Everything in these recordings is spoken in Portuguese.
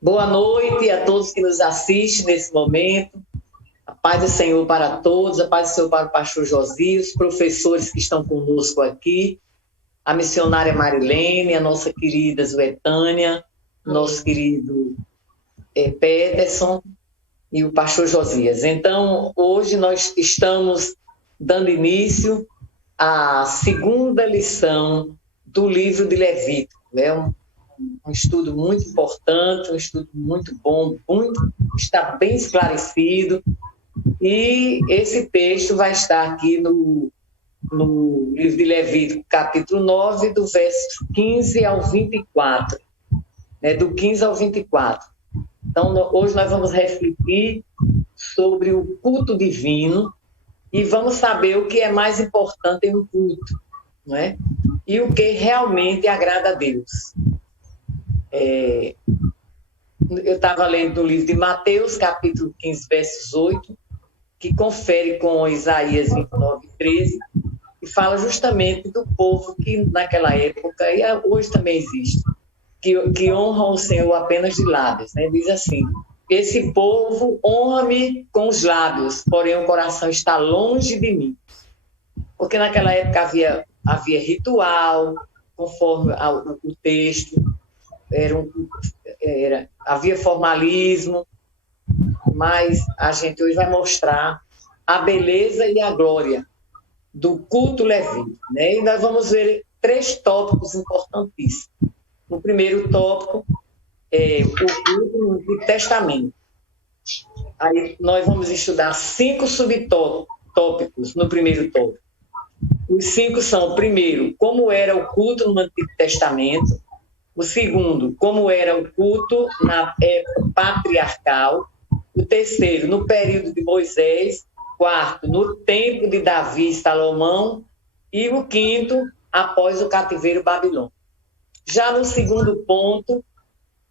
Boa noite a todos que nos assistem nesse momento. A paz do Senhor para todos, a paz do Senhor para o pastor Josias, os professores que estão conosco aqui, a missionária Marilene, a nossa querida Zuetânia, nosso querido Peterson e o pastor Josias. Então, hoje nós estamos dando início à segunda lição do livro de Levítico. É um estudo muito importante, um estudo muito bom, está bem esclarecido, e esse texto vai estar aqui no livro de Levítico, capítulo 9, do verso 15 ao 24, do 15 ao 24. Então, hoje nós vamos refletir sobre o culto divino e vamos saber o que é mais importante em um culto, não é? E o que realmente agrada a Deus. Eu estava lendo no livro de Mateus, capítulo 15, versos 8, que confere com Isaías 29, 13, e fala justamente do povo que naquela época, e hoje também existe, que honram o Senhor apenas de lábios, né? Diz assim: esse povo honra-me com os lábios, porém o coração está longe de mim. Porque naquela época havia ritual, conforme o texto, havia formalismo, mas a gente hoje vai mostrar a beleza e a glória do culto levítico, né? E nós vamos ver 3 tópicos importantíssimos. O primeiro tópico é o culto no Antigo Testamento. Aí nós vamos estudar 5 subtópicos no primeiro tópico. Os 5 são: o primeiro, como era o culto no Antigo Testamento; o segundo, como era o culto na época patriarcal; o terceiro, no período de Moisés; quarto, no tempo de Davi e Salomão; e o quinto, após o cativeiro babilônico. Já no segundo ponto,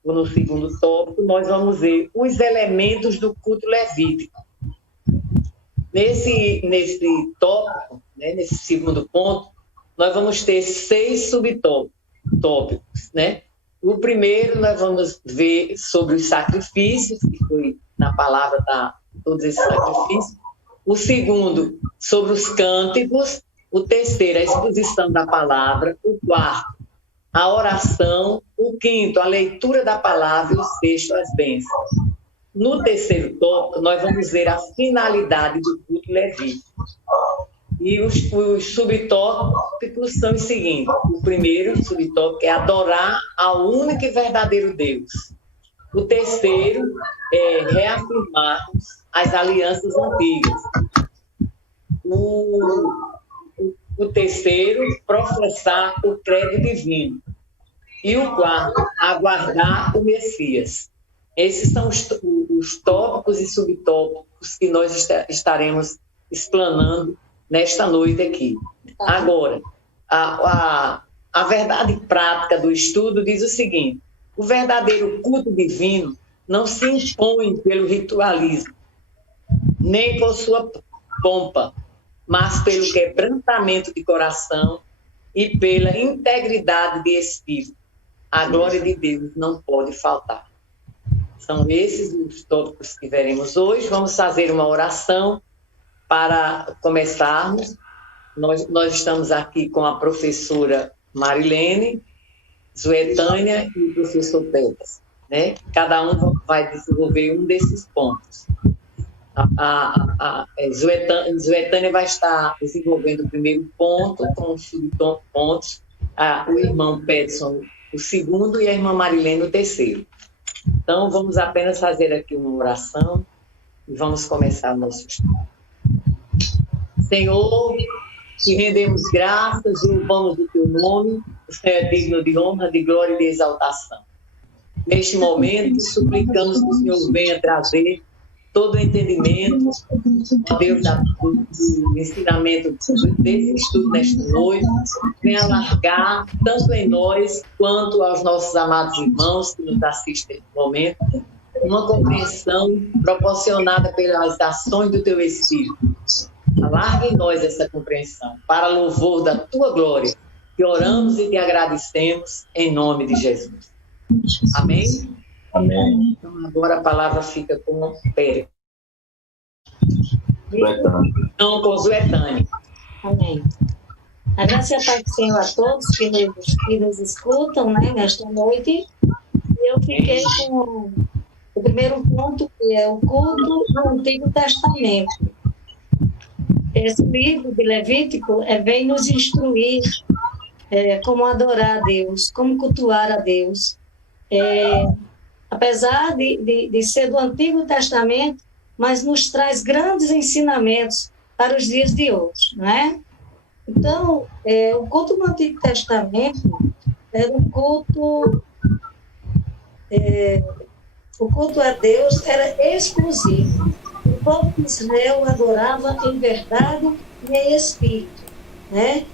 ou no segundo tópico, nós vamos ver os elementos do culto levítico. Nesse tópico, né, nesse segundo ponto, nós vamos ter 6 subtópicos. Né? O primeiro, nós vamos ver sobre os sacrifícios, que foi na palavra todos esses sacrifícios. O segundo, sobre os cânticos. O terceiro, a exposição da palavra. O quarto, a oração. O quinto, a leitura da palavra. E o sexto, as bênçãos. No terceiro tópico, nós vamos ver a finalidade do culto levítico. E os subtópicos são os seguintes: o primeiro subtópico é adorar ao único e verdadeiro Deus. O terceiro é reafirmar as alianças antigas. O terceiro, professar o credo divino. E o quarto, aguardar o Messias. Esses são os tópicos e subtópicos que nós estaremos explanando nesta noite aqui. Agora, a verdade prática do estudo diz o seguinte: o verdadeiro culto divino não se impõe pelo ritualismo, nem por sua pompa, mas pelo quebrantamento de coração e pela integridade de espírito. A glória de Deus não pode faltar. São esses os tópicos que veremos hoje. Vamos fazer uma oração para começarmos. Nós estamos aqui com a professora Marilene, Zuetânia e o professor Pérez, né? Cada um vai desenvolver um desses pontos. A Zuetânia vai estar desenvolvendo o primeiro ponto, com os subpontos, o irmão Peterson o segundo e a irmã Marilene o terceiro. Então, vamos apenas fazer aqui uma oração e vamos começar o nosso estudo. Senhor, te rendemos graças e louvamos o teu nome, o Senhor é digno de honra, de glória e de exaltação. Neste momento, suplicamos que o Senhor venha trazer todo o entendimento, Deus, do ensinamento desse estudo nesta noite, venha alargar tanto em nós quanto aos nossos amados irmãos que nos assistem neste momento, uma compreensão proporcionada pelas ações do teu Espírito. Alargue em nós essa compreensão, para louvor da tua glória, que oramos e te agradecemos em nome de Jesus. Amém? Amém. Então, agora a palavra fica com o Pérez. Então, com Zuetânia. Amém. A graça e a paz do Senhor a todos que nos escutam, né, nesta noite. Eu fiquei com o primeiro ponto, que é o culto do Antigo Testamento. Esse livro de Levítico vem nos instruir como adorar a Deus, como cultuar a Deus. Apesar de ser do Antigo Testamento, mas nos traz grandes ensinamentos para os dias de hoje, não é? Então, o culto do Antigo Testamento era um culto... o culto a Deus era exclusivo. O povo de Israel adorava em verdade e em espírito, né?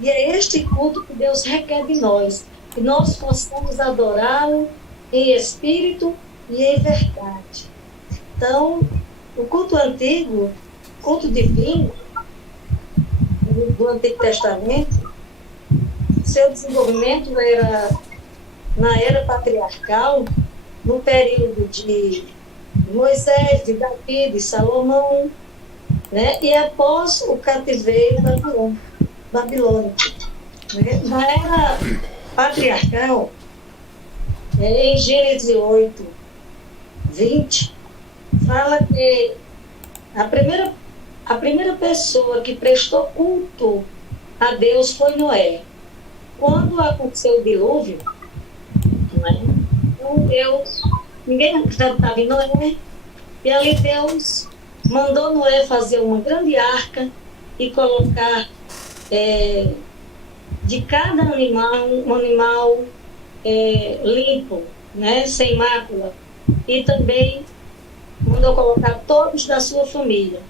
E é este culto que Deus requer de nós, que nós possamos adorá-lo em espírito e em verdade. Então, o culto antigo, o culto divino do Antigo Testamento, seu desenvolvimento era na era patriarcal, no período de Moisés, de Davi, de Salomão, né? E após o cativeiro babilônico. Né? Na era patriarcal, em Gênesis 8, 20, fala que a primeira pessoa que prestou culto a Deus foi Noé. Quando aconteceu o dilúvio, então Deus, ninguém acreditava em Noé, e ali Deus mandou Noé fazer uma grande arca e colocar de cada animal, um animal limpo, né, sem mácula, e também mandou colocar todos da sua família.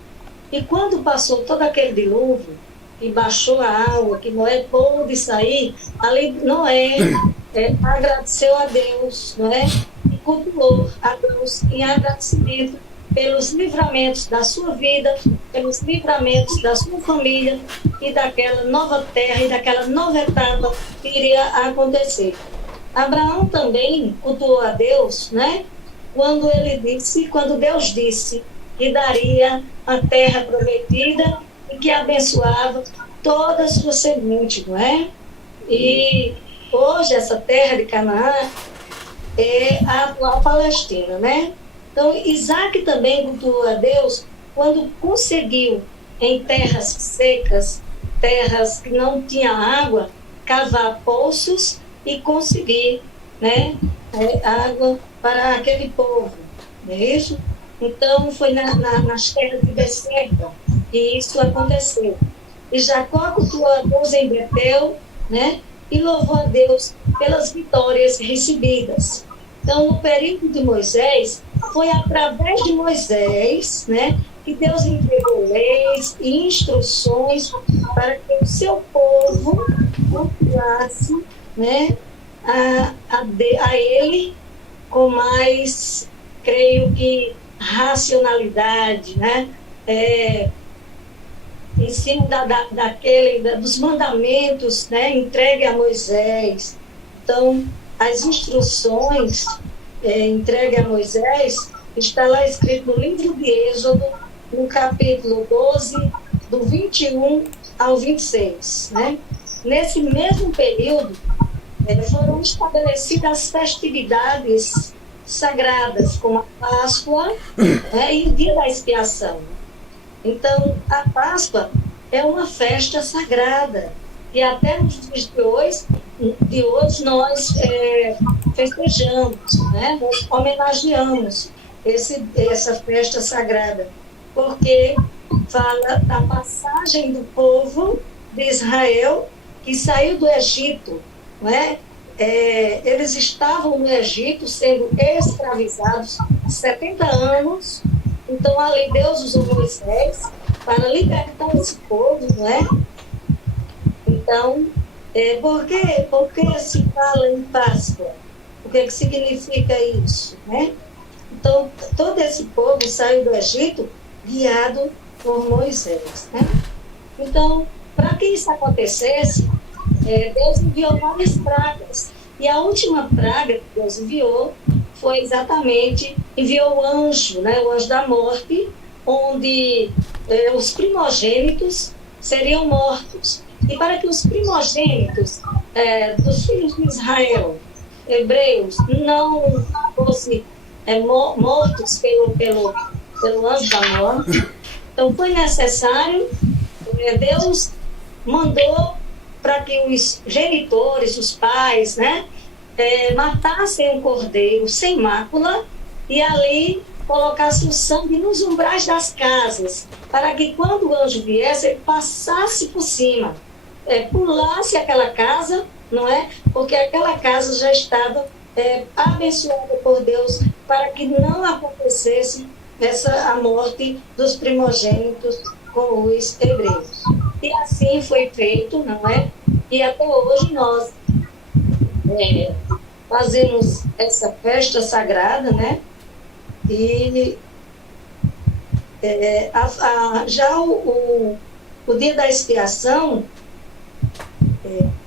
E quando passou todo aquele dilúvio, e baixou a água, que Noé pôde sair, ali Noé agradeceu a Deus, não é? E cultuou a Deus em agradecimento pelos livramentos da sua vida, pelos livramentos da sua família e daquela nova terra e daquela nova etapa que iria acontecer. Abraão também cultuou a Deus, né? Quando Deus disse que daria a terra prometida e que abençoava toda a sua semente, não é? E hoje essa terra de Canaã é a atual Palestina, né? Então Isaac também cultuou a Deus quando conseguiu em terras secas, terras que não tinham água, cavar poços e conseguir, né, água para aquele povo, não é isso? Então foi nas terras de deserto que isso aconteceu. E Jacó cultuou a Deus em Betel, né, e louvou a Deus pelas vitórias recebidas. Então, no período de Moisés, foi através de Moisés, né, que Deus entregou leis e instruções para que o seu povo cultuasse, né, a ele com mais, creio que, racionalidade, né, em cima dos mandamentos, né, entregue a Moisés. Então, as instruções entregue a Moisés, está lá escrito no livro de Êxodo, no capítulo 12, do 21 ao 26. Né? Nesse mesmo período, foram estabelecidas as festividades sagradas, como a Páscoa, e o dia da expiação. Então, a Páscoa é uma festa sagrada. E até nos dias de hoje nós festejamos, né? Nós homenageamos essa festa sagrada, porque fala da passagem do povo de Israel que saiu do Egito, né? Eles estavam no Egito sendo escravizados 70 anos. Então, ali Deus usou Moisés para libertar esse povo, não é? Então, por que se fala em Páscoa? O que significa isso, né? Então, todo esse povo saiu do Egito guiado por Moisés, né? Então, para que isso acontecesse, Deus enviou várias pragas. E a última praga que Deus enviou foi enviou o anjo, né, o anjo da morte, onde os primogênitos seriam mortos. E para que os primogênitos dos filhos de Israel, hebreus, não fossem mortos pelo anjo da morte, então foi necessário, Deus mandou para que os genitores, os pais, né, matassem um cordeiro sem mácula e ali colocassem o sangue nos umbrais das casas, para que quando o anjo viesse, ele passasse por cima, pulasse aquela casa, não é? Porque aquela casa já estava abençoada por Deus, para que não acontecesse a morte dos primogênitos com os hebreus. E assim foi feito, não é? E até hoje nós fazemos essa festa sagrada, né? E já o dia da expiação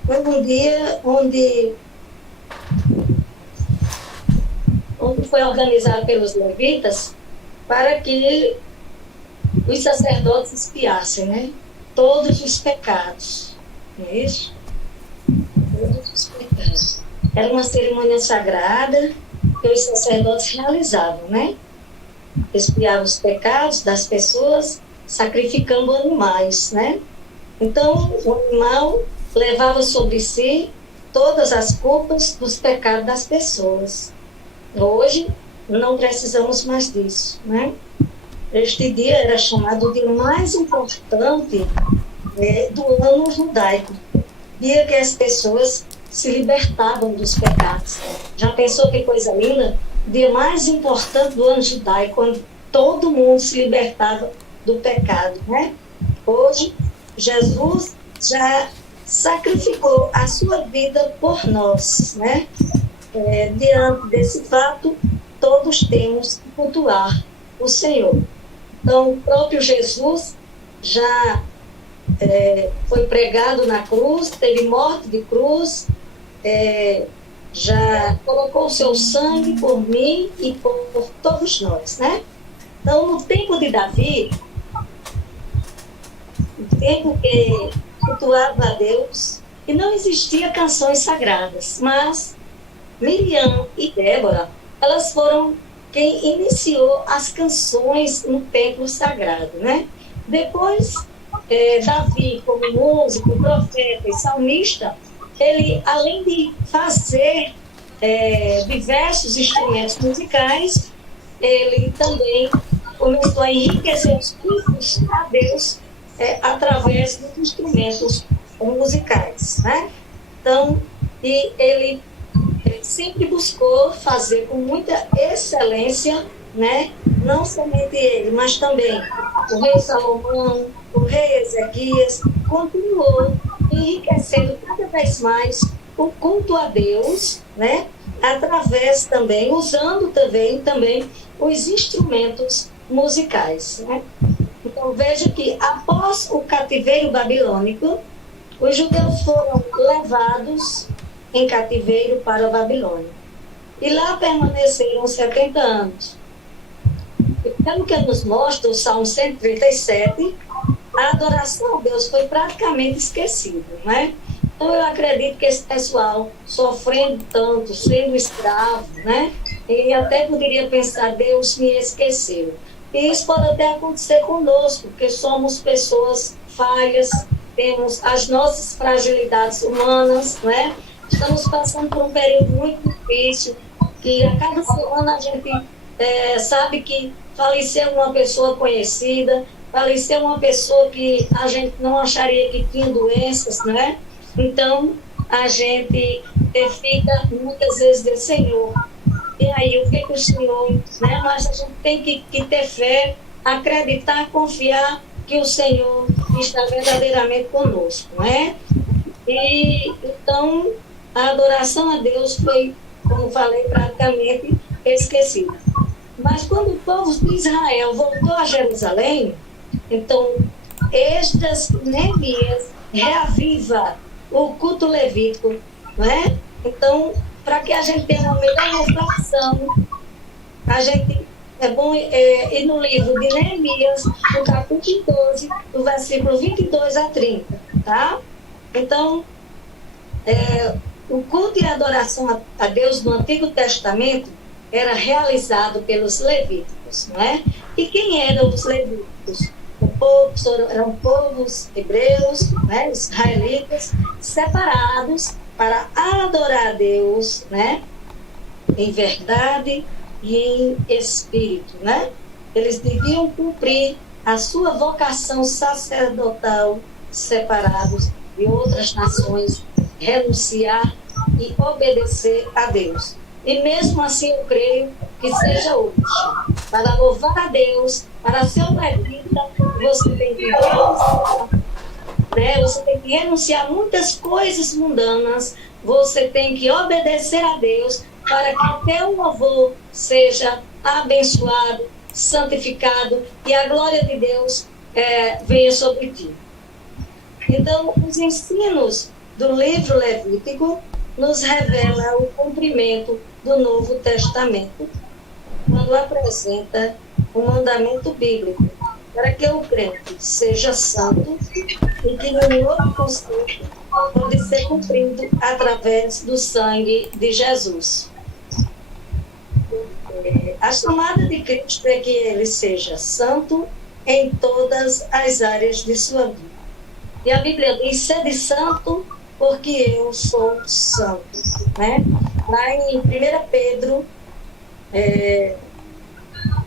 foi um dia onde foi organizado pelos levitas para que os sacerdotes expiassem, né? Todos os pecados, não é isso? Todos os pecados. Era uma cerimônia sagrada que os sacerdotes realizavam, né? Expiavam os pecados das pessoas, sacrificando animais, né? Então, o animal levava sobre si todas as culpas dos pecados das pessoas. Hoje, não precisamos mais disso, né? Este dia era chamado de mais importante do ano judaico, dia que as pessoas se libertavam dos pecados. Já pensou que coisa linda? O dia mais importante do ano judaico, quando todo mundo se libertava do pecado, né? Hoje, Jesus já sacrificou a sua vida por nós, né? Diante desse fato, todos temos que cultuar o Senhor. Então, o próprio Jesus já foi pregado na cruz, teve morte de cruz, já colocou o seu sangue por mim e por todos nós, né? Então, no tempo de Davi, o tempo que cultuava a Deus, e não existia canções sagradas, mas Miriam e Débora, elas foram quem iniciou as canções no templo sagrado, né? Depois, Davi, como músico, profeta e salmista, ele, além de fazer diversos instrumentos musicais, ele também começou a enriquecer os cultos a Deus através dos instrumentos musicais, né? Então, e ele sempre buscou fazer com muita excelência, né? Não somente ele, mas também o rei Salomão, o rei Ezequias, continuou enriquecendo cada vez mais o culto a Deus, né? Através também, usando também os instrumentos musicais, né? Então, veja que após o cativeiro babilônico, os judeus foram levados em cativeiro para a Babilônia. e lá permaneceram 70 anos. E pelo que nos mostra o Salmo 137, a adoração a Deus foi praticamente esquecida, né? Então eu acredito que esse pessoal sofrendo tanto, sendo escravo, né? E até poderia pensar, Deus me esqueceu. E isso pode até acontecer conosco, porque somos pessoas falhas, temos as nossas fragilidades humanas, né? Estamos passando por um período muito difícil, que a cada semana a gente sabe que faleceu uma pessoa conhecida, faleceu uma pessoa que a gente não acharia que tinha doenças, né? Então, a gente fica muitas vezes dizendo, Senhor, e aí, o que o Senhor, né? Mas a gente tem que ter fé, acreditar, confiar que o Senhor está verdadeiramente conosco, né? E, então, a adoração a Deus foi, como falei, praticamente esquecida. Mas quando o povo de Israel voltou a Jerusalém, então, estas Neemias reaviva o culto levítico, né? Então, para que a gente tenha uma melhor reflexão, a gente é bom ir no livro de Neemias, no capítulo 12, do versículo 22 a 30, tá? Então, o culto e a adoração a Deus no Antigo Testamento era realizado pelos levíticos, não é? E quem eram os levíticos? Eram povos hebreus, né, israelitas, separados para adorar a Deus, né, em verdade e em espírito, né? Eles deviam cumprir a sua vocação sacerdotal, separados de outras nações, renunciar e obedecer a Deus. E mesmo assim eu creio que seja hoje. Para louvar a Deus, para ser uma vida, você tem que renunciar, né? Você tem que renunciar a muitas coisas mundanas, você tem que obedecer a Deus para que o teu louvor seja abençoado, santificado e a glória de Deus venha sobre ti. Então, os ensinos do livro Levítico nos revela o cumprimento do Novo Testamento, quando apresenta o mandamento bíblico, para que o crente seja santo e que no novo conceito pode ser cumprido através do sangue de Jesus. A chamada de Cristo é que ele seja santo em todas as áreas de sua vida. E a Bíblia diz, sede santo, porque eu sou santo, né? Lá em 1 Pedro,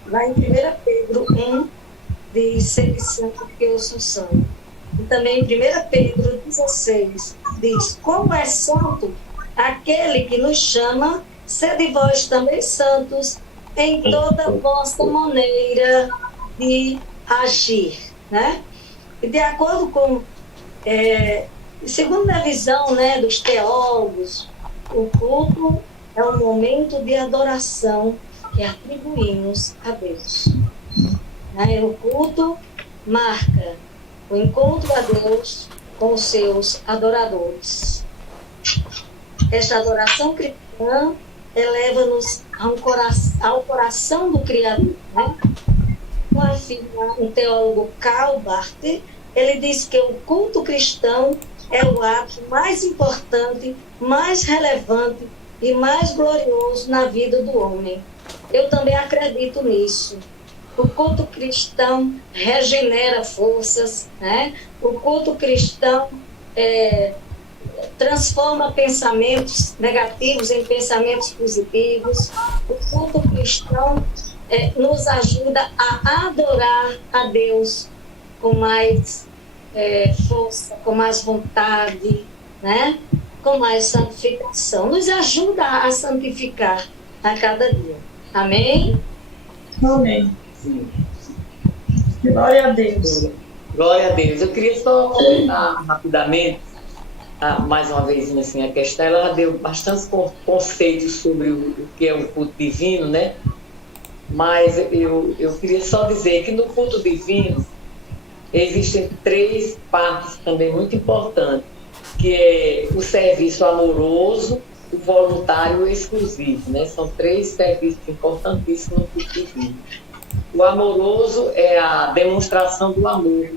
lá em 1 Pedro 1, diz, sede santo, porque eu sou santo. E também em 1 Pedro 16, diz, como é santo aquele que nos chama, sede vós também santos em toda a vossa maneira de agir, né? E de acordo com, segundo a visão, né, dos teólogos, o culto é um momento de adoração que atribuímos a Deus. Né? O culto marca o encontro a Deus com os seus adoradores. Esta adoração cristã eleva-nos ao coração do Criador. Né? Como afirma um teólogo, Karl Barth, ele diz que o culto cristão é o ato mais importante, mais relevante e mais glorioso na vida do homem. Eu também acredito nisso. O culto cristão regenera forças, né? O culto cristão transforma pensamentos negativos em pensamentos positivos. O culto cristão nos ajuda a adorar a Deus com mais força, com mais vontade, né? Com mais santificação. Nos ajuda a santificar a cada dia. Amém? Amém. Sim. Glória a Deus. Glória a Deus. Eu queria só comentar rapidamente, mais uma vez, assim, a questão. Ela deu bastantes conceitos sobre o que é um culto divino, né? Mas eu queria só dizer que no culto divino existem 3 partes também muito importantes, que é o serviço amoroso, o voluntário exclusivo, né? São 3 serviços importantíssimos no culto divino. O amoroso é a demonstração do amor,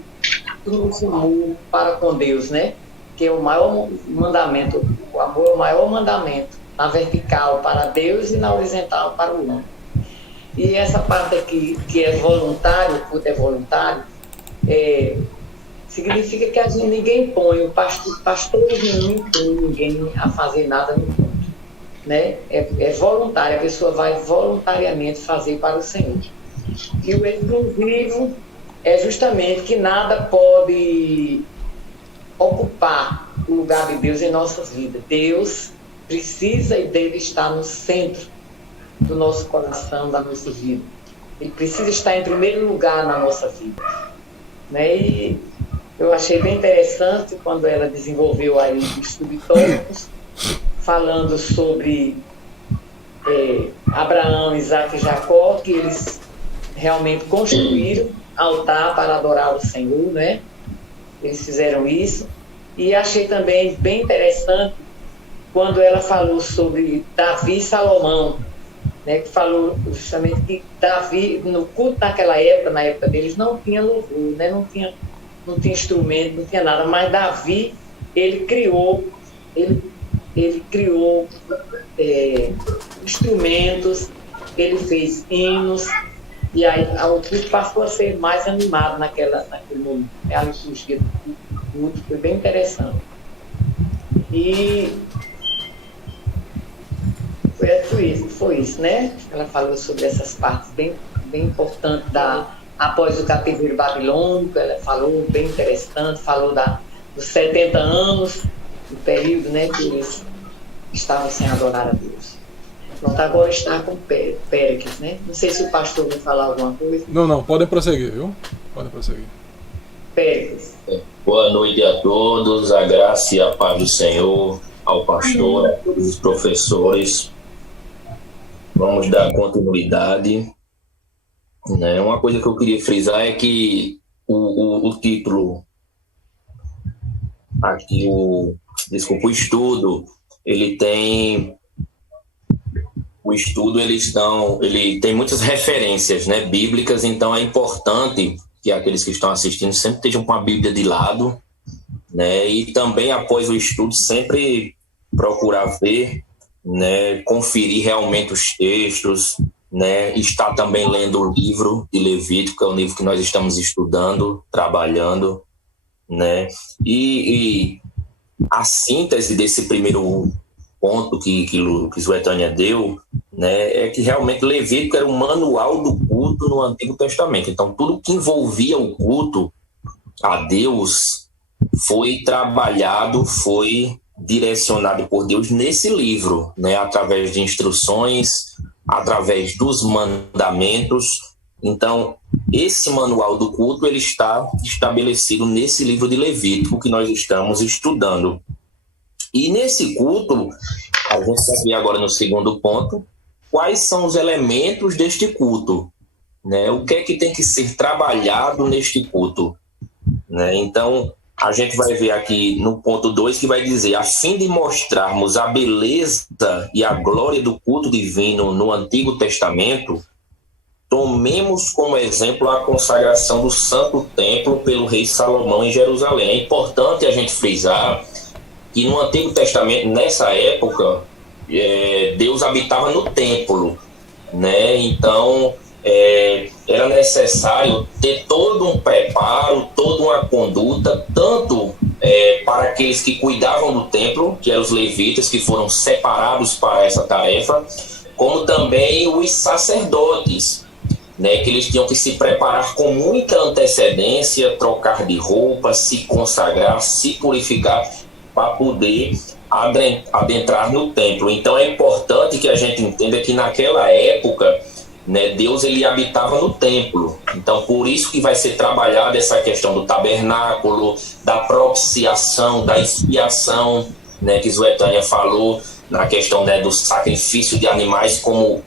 do nosso amor para com Deus, né? Que é o maior mandamento. O amor é o maior mandamento, na vertical para Deus e na horizontal para o homem. E essa parte aqui, que é voluntário, o culto é voluntário, significa que ninguém põe, pastores não impõe ninguém a fazer nada no culto, né? É voluntário, a pessoa vai voluntariamente fazer para o Senhor. E o exclusivo é justamente que nada pode ocupar o lugar de Deus em nossas vidas. Deus precisa e deve estar no centro do nosso coração, da nossa vida. Ele precisa estar em primeiro lugar na nossa vida, né? E eu achei bem interessante quando ela desenvolveu aí o estudo de tópicos, falando sobre Abraão, Isaac e Jacó, que eles realmente construíram altar para adorar o Senhor, né? Eles fizeram isso. E achei também bem interessante quando ela falou sobre Davi e Salomão, né? Que falou justamente que Davi, no culto naquela época, na época deles, não tinha louvor, né? Não tinha instrumento, não tinha nada, mas Davi, ele criou instrumentos, ele fez hinos, e aí o culto passou a ser mais animado naquele momento. A liturgia do culto foi bem interessante. E foi isso, né? Ela falou sobre essas partes bem importantes após o cativeiro babilônico. Ela falou bem interessante, falou dos 70 anos, do período, né, que eles estavam sem adorar a Deus. Pronto, agora está com Péricles, né? Não sei se o pastor vai falar alguma coisa. Não, podem prosseguir, viu? Podem prosseguir. Péricles. Boa noite a todos, a graça e a paz do Senhor, ao pastor, a todos os professores. Vamos dar continuidade. Né? Uma coisa que eu queria frisar é que o título aqui, o estudo, ele tem... O estudo, ele tem muitas referências, né, bíblicas, então é importante que aqueles que estão assistindo sempre estejam com a Bíblia de lado, né, e também após o estudo sempre procurar ver, né, conferir realmente os textos, né, estar também lendo o livro de Levítico, que é o livro que nós estamos estudando, trabalhando, né, e a síntese desse primeiro ponto que Suetânia deu, né, é que realmente Levítico era um manual do culto no Antigo Testamento. Então, tudo que envolvia o culto a Deus foi trabalhado, foi direcionado por Deus nesse livro, né, através de instruções, através dos mandamentos. Então, esse manual do culto, ele está estabelecido nesse livro de Levítico que nós estamos estudando. E nesse culto, a gente vai ver agora no segundo ponto, quais são os elementos deste culto, né? O que é que tem que ser trabalhado neste culto, né? Então, a gente vai ver aqui no ponto 2 que vai dizer, a fim de mostrarmos a beleza e a glória do culto divino no Antigo Testamento, tomemos como exemplo a consagração do Santo Templo pelo rei Salomão em Jerusalém. É importante a gente frisar que no Antigo Testamento, nessa época, Deus habitava no templo, né? Então, era necessário ter todo um preparo, toda uma conduta, tanto para aqueles que cuidavam do templo, que eram os levitas, que foram separados para essa tarefa, como também os sacerdotes, né? Que eles tinham que se preparar com muita antecedência, trocar de roupa, se consagrar, se purificar, para poder adentrar no templo. Então é importante que a gente entenda que naquela época, né, Deus ele habitava no templo. Então por isso que vai ser trabalhada essa questão do tabernáculo, da propiciação, da expiação, né, que Suetânia falou, na questão, né, do sacrifício de animais como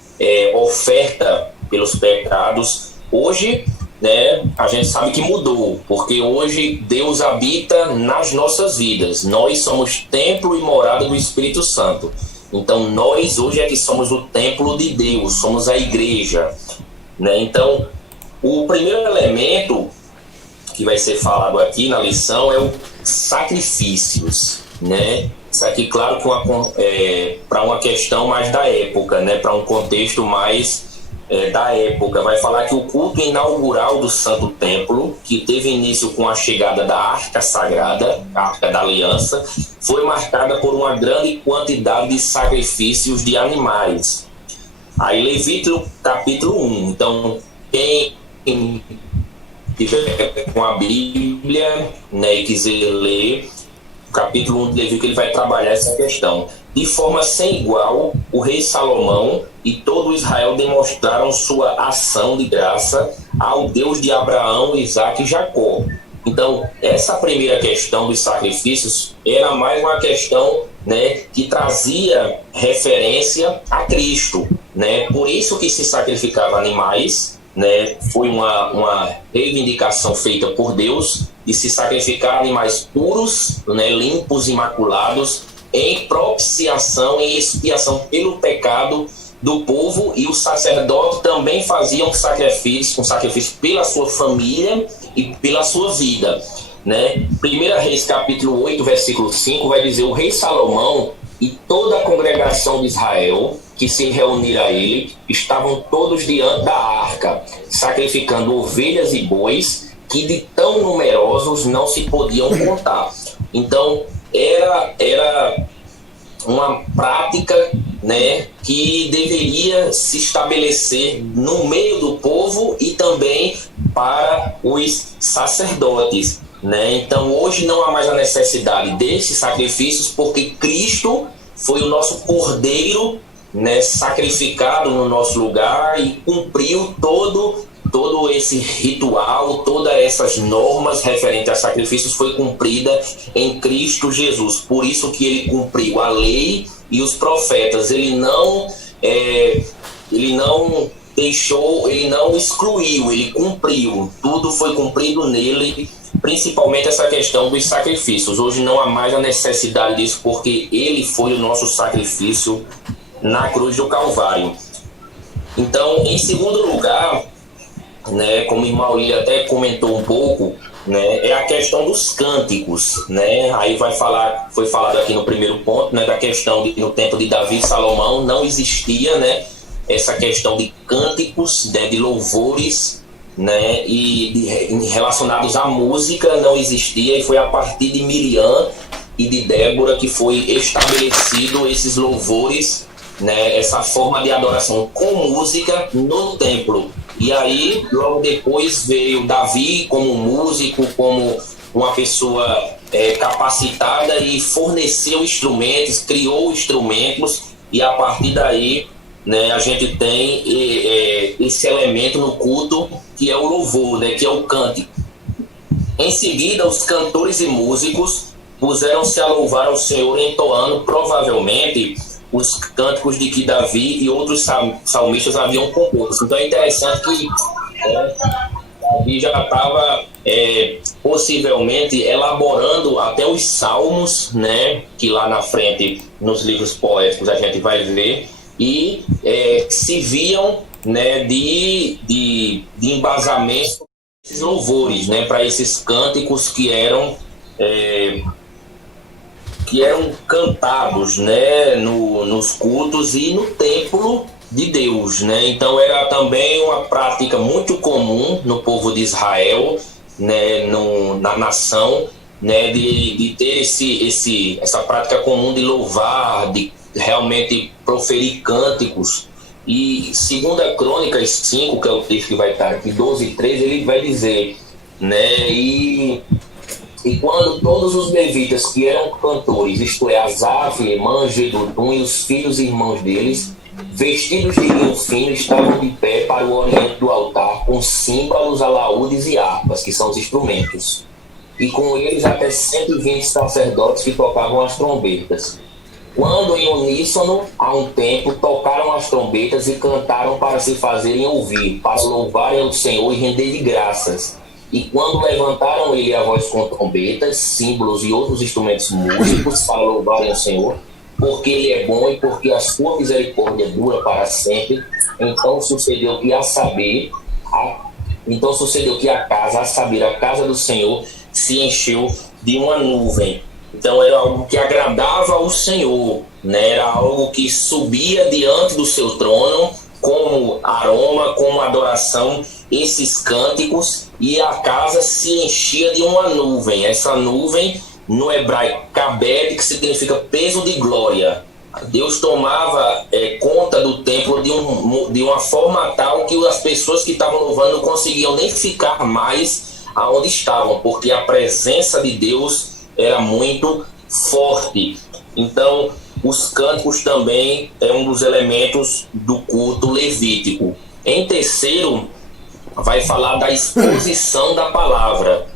oferta pelos pecados. Hoje, né, a gente sabe que mudou, porque hoje Deus habita nas nossas vidas. Nós somos templo e morada do Espírito Santo. Então, nós hoje é que somos o templo de Deus, somos a igreja, né? Então, o primeiro elemento que vai ser falado aqui na lição é o sacrifícios, né? Isso aqui, claro, que para uma questão mais da época, né? Para um contexto mais da época. Vai falar que o culto inaugural do Santo Templo, que teve início com a chegada da Arca Sagrada, a Arca da Aliança, foi marcada por uma grande quantidade de sacrifícios de animais. Aí, Levítico capítulo 1. Então, quem tiver com a Bíblia, né, e quiser ler o capítulo 1 de Levítico, ele vai trabalhar essa questão. De forma sem igual, o rei Salomão e todo Israel demonstraram sua ação de graça ao Deus de Abraão, Isaque e Jacó. Então, essa primeira questão dos sacrifícios era mais uma questão, né, que trazia referência a Cristo, né? Por isso que se sacrificava animais, né? Foi uma reivindicação feita por Deus de se sacrificar animais puros, né, limpos, imaculados, em propiciação e expiação pelo pecado do povo, e o sacerdote também fazia um sacrifício pela sua família e pela sua vida, né? 1 Reis capítulo 8, versículo 5 vai dizer: o rei Salomão e toda a congregação de Israel que se reuniram a ele estavam todos diante da arca, sacrificando ovelhas e bois que de tão numerosos não se podiam contar. Então, era uma prática, né, que deveria se estabelecer no meio do povo e também para os sacerdotes, né? Então, hoje não há mais a necessidade desses sacrifícios, porque Cristo foi o nosso cordeiro, né, sacrificado no nosso lugar e cumpriu todo esse ritual, todas essas normas referentes a sacrifícios foi cumprida em Cristo Jesus. Por isso que ele cumpriu a lei e os profetas. Ele não deixou, ele não excluiu, ele cumpriu. Tudo foi cumprido nele, principalmente essa questão dos sacrifícios. Hoje não há mais a necessidade disso, porque ele foi o nosso sacrifício na cruz do Calvário. Então, em segundo lugar, né, como o irmão William até comentou um pouco, né, é a questão dos cânticos, né? Aí foi falado aqui no primeiro ponto, né, da questão de no tempo de Davi e Salomão não existia, né, essa questão de cânticos, né, de louvores, né, relacionados à música não existia, e foi a partir de Miriam e de Débora que foi estabelecido esses louvores, né, essa forma de adoração com música no templo. E aí, logo depois, veio Davi como músico, como uma pessoa capacitada, e forneceu instrumentos, criou instrumentos, e a partir daí, né, a gente tem esse elemento no culto, que é o louvor, né, que é o cântico. Em seguida, os cantores e músicos puseram-se a louvar ao Senhor, entoando provavelmente os cânticos de que Davi e outros salmistas haviam composto. Então é interessante que Davi já estava possivelmente elaborando até os salmos, né, que lá na frente, nos livros poéticos, a gente vai ver, e se viam, né, de embasamento esses louvores, né, para esses cânticos que eram cantados, né, nos cultos e no templo de Deus, né? Então era também uma prática muito comum no povo de Israel, né, na nação, né, de ter essa prática comum de louvar, de realmente proferir cânticos. E 2 Crônicas 5, que é o texto que vai estar aqui, 12 e 13, ele vai dizer, né, e quando todos os levitas que eram cantores, isto é, Asaf, Emã, Jedutum e os filhos e irmãos deles, vestidos de linho fino, estavam de pé para o oriente do altar, com símbolos, alaúdes e harpas, que são os instrumentos. E com eles até 120 sacerdotes que tocavam as trombetas. Quando em uníssono, há um tempo, tocaram as trombetas e cantaram para se fazerem ouvir, para louvarem ao Senhor e render-lhe graças. E quando levantaram ele a voz com trombetas, símbolos e outros instrumentos músicos para louvarem ao Senhor, porque ele é bom e porque a sua misericórdia dura para sempre. Então sucedeu que a casa, a saber, a casa do Senhor, se encheu de uma nuvem. Então era algo que agradava ao Senhor, né? Era algo que subia diante do seu trono como aroma, como adoração, esses cânticos, e a casa se enchia de uma nuvem. Essa nuvem, no hebraico, kabed, que significa peso de glória. Deus tomava conta do templo de uma forma tal que as pessoas que estavam louvando não conseguiam nem ficar mais aonde estavam, porque a presença de Deus era muito forte. Então, os cânticos também é um dos elementos do culto levítico. Em terceiro, vai falar da exposição da palavra,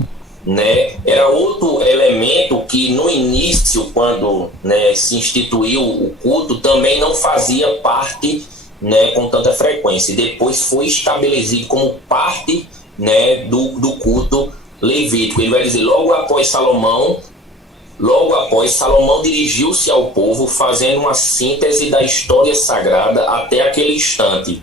né? Era outro elemento que no início, quando, né, se instituiu o culto, também não fazia parte, né, com tanta frequência. Depois foi estabelecido como parte, né, do culto levítico. Ele vai dizer: logo após Salomão dirigiu-se ao povo, fazendo uma síntese da história sagrada até aquele instante.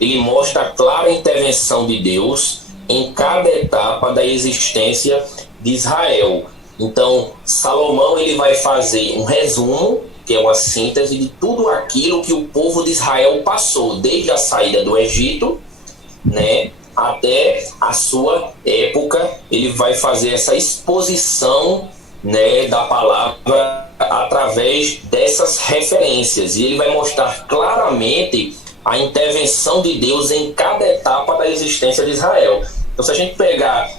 Ele mostra a clara intervenção de Deus em cada etapa da existência de Israel. Então, Salomão ele vai fazer um resumo, que é uma síntese de tudo aquilo que o povo de Israel passou, desde a saída do Egito, né, até a sua época. Ele vai fazer essa exposição, né, da palavra através dessas referências, e ele vai mostrar claramente a intervenção de Deus em cada etapa da existência de Israel. Então, se a gente pegar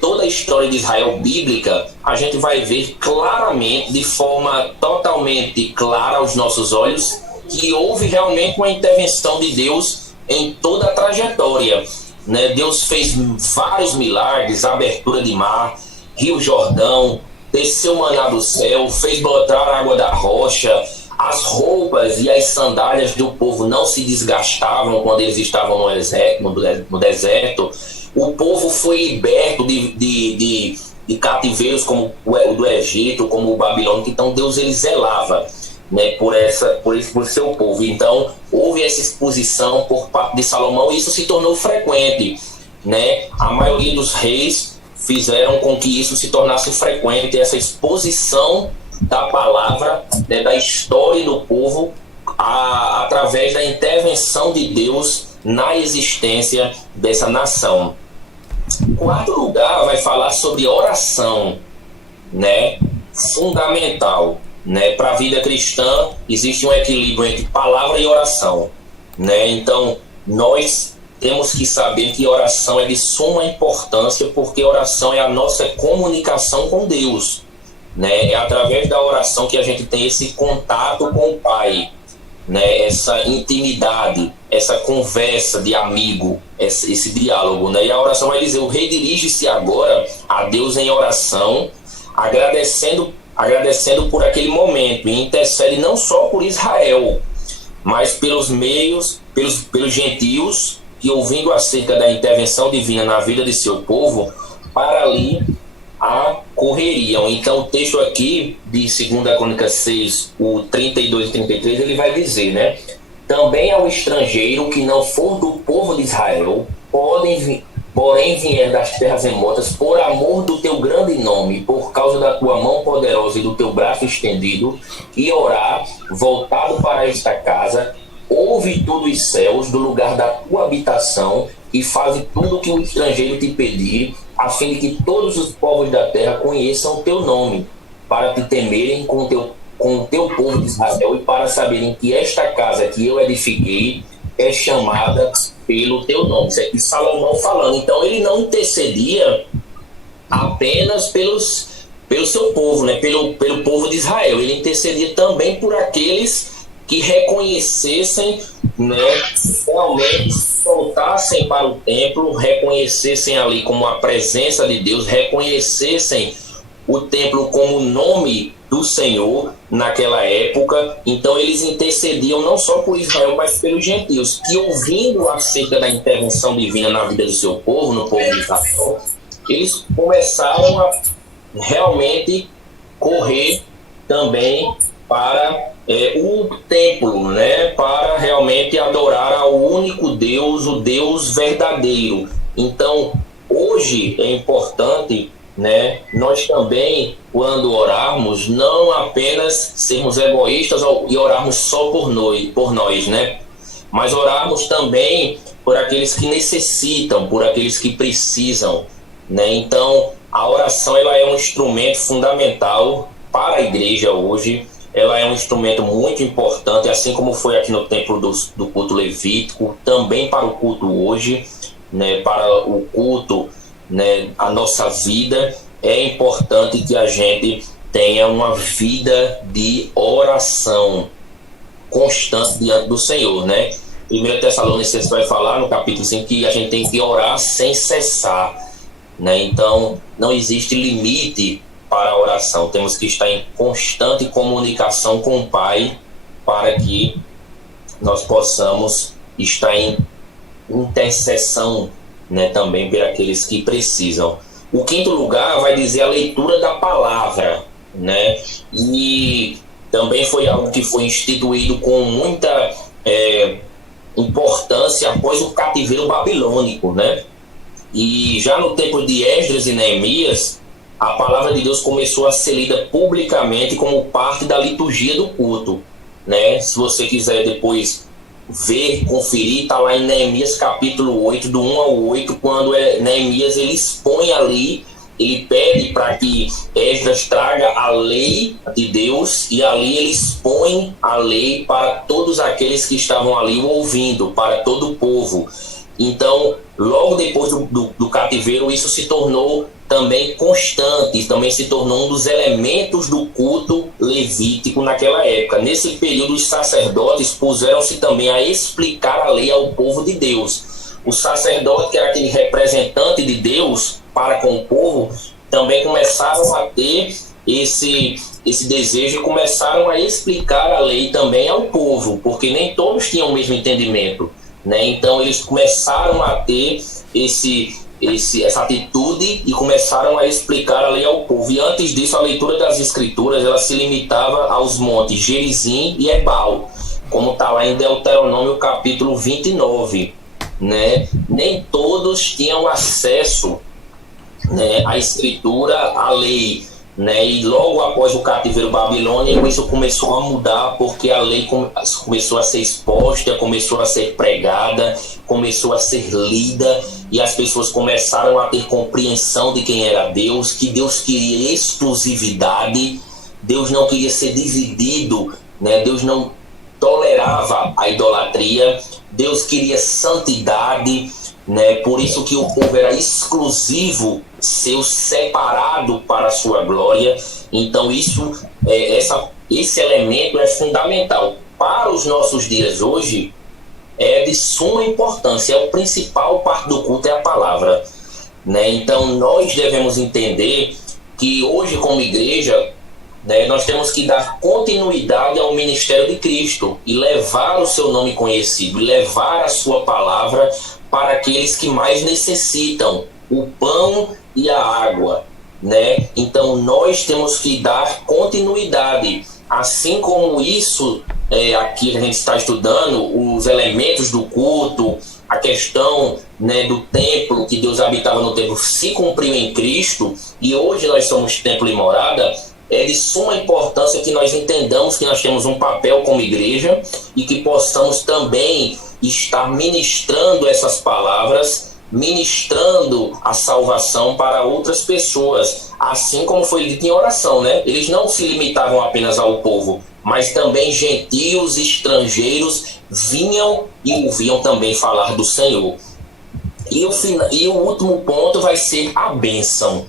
toda a história de Israel bíblica, a gente vai ver claramente, de forma totalmente clara aos nossos olhos, que houve realmente uma intervenção de Deus em toda a trajetória, né? Deus fez vários milagres: abertura de mar, Rio Jordão, desceu maná do céu, fez brotar a água da rocha, as roupas e as sandálias do povo não se desgastavam quando eles estavam no deserto. O povo foi liberto de cativeiros como o do Egito, como o babilônico. Então Deus ele zelava, né, por seu povo. Então houve essa exposição por parte de Salomão, e isso se tornou frequente, né? A maioria dos reis fizeram com que isso se tornasse frequente, essa exposição da palavra, né, da história do povo, através da intervenção de Deus na existência dessa nação. Quarto lugar, vai falar sobre oração, né, fundamental, né, para a vida cristã. Existe um equilíbrio entre palavra e oração, né? Então nós temos que saber que oração é de suma importância, porque oração é a nossa comunicação com Deus, né? É através da oração que a gente tem esse contato com o Pai, né? Essa intimidade, essa conversa de amigo, esse diálogo, né? E a oração vai dizer: o rei dirige-se agora a Deus em oração, agradecendo por aquele momento, e intercede não só por Israel, mas pelos gentios que, ouvindo acerca da intervenção divina na vida de seu povo, para ali acorreriam. Então o texto aqui de 2 Crônicas 6, o 32 e 33, ele vai dizer, né: também ao estrangeiro que não for do povo de Israel, porém vier das terras remotas, por amor do teu grande nome, por causa da tua mão poderosa e do teu braço estendido, e orar, voltado para esta casa, ouve tudo os céus do lugar da tua habitação, e faze tudo o que o estrangeiro te pedir, a fim de que todos os povos da terra conheçam o teu nome, para te temerem com o teu povo de Israel, e para saberem que esta casa que eu edifiquei é chamada pelo teu nome. Isso aqui Salomão falando. Então ele não intercedia apenas pelo seu povo, né? pelo povo de Israel. Ele intercedia também por aqueles que reconhecessem, né, realmente voltassem para o templo, reconhecessem ali como a presença de Deus, reconhecessem o templo como o nome do Senhor naquela época. Então eles intercediam não só por Israel, mas pelos gentios, que, ouvindo acerca da intervenção divina na vida do seu povo, no povo de Israel, eles começaram a realmente correr também para o templo, né, para realmente adorar ao único Deus, o Deus verdadeiro. Então, hoje é importante, né, nós também, quando orarmos, não apenas sermos egoístas e orarmos só por nós, né, mas orarmos também por aqueles que necessitam, por aqueles que precisam, né. Então, a oração, ela é um instrumento fundamental para a igreja hoje. Ela é um instrumento muito importante, assim como foi aqui no templo do culto levítico, também para o culto hoje, né, para o culto, né, a nossa vida. É importante que a gente tenha uma vida de oração constante diante do Senhor, né? 1 Tessalonicenses vai falar no capítulo 5 que a gente tem que orar sem cessar, né? Então, não existe limite para a oração. Temos que estar em constante comunicação com o Pai para que nós possamos estar em intercessão, né, também por aqueles que precisam. O quinto lugar vai dizer a leitura da palavra, né? E também foi algo que foi instituído com muita importância após o cativeiro babilônico, né? E já no tempo de Esdras e Neemias, a palavra de Deus começou a ser lida publicamente como parte da liturgia do culto, né? Se você quiser depois ver, conferir, está lá em Neemias capítulo 8, do 1 ao 8, quando Neemias ele expõe ali, ele pede para que Esdras traga a lei de Deus, e ali ele expõe a lei para todos aqueles que estavam ali ouvindo, para todo o povo. Então, logo depois do cativeiro, isso se tornou também constante, também se tornou um dos elementos do culto levítico naquela época. Nesse período, os sacerdotes puseram-se também a explicar a lei ao povo de Deus. O sacerdote, que era aquele representante de Deus para com o povo, também começaram a ter esse desejo e começaram a explicar a lei também ao povo, porque nem todos tinham o mesmo entendimento, né? Então eles começaram a ter essa atitude e começaram a explicar a lei ao povo. E antes disso, a leitura das escrituras ela se limitava aos montes Gerizim e Ebal, como está lá em Deuteronômio capítulo 29, né? Nem todos tinham acesso, né, à escritura, à lei, né? E logo após o cativeiro babilônico, isso começou a mudar, porque a lei começou a ser exposta, começou a ser pregada, começou a ser lida, e as pessoas começaram a ter compreensão de quem era Deus, que Deus queria exclusividade, Deus não queria ser dividido, né? Deus não tolerava a idolatria, Deus queria santidade, né? Por isso que o povo era exclusivo, seu separado para a sua glória. Então esse elemento é fundamental para os nossos dias hoje. É de suma importância, é o principal parte do culto, é a palavra, né? Então nós devemos entender que hoje, como igreja, né, nós temos que dar continuidade ao ministério de Cristo e levar o seu nome conhecido, levar a sua palavra para aqueles que mais necessitam, o pão e a água, né? Então nós temos que dar continuidade, assim como isso aqui que a gente está estudando, os elementos do culto, a questão, né, do templo, que Deus habitava no templo, se cumpriu em Cristo, e hoje nós somos templo e morada. É de suma importância que nós entendamos que nós temos um papel como igreja e que possamos também estar ministrando essas palavras, ministrando a salvação para outras pessoas, assim como foi dito em oração, né? Eles não se limitavam apenas ao povo, mas também gentios, estrangeiros vinham e ouviam também falar do Senhor. E o último ponto vai ser a bênção,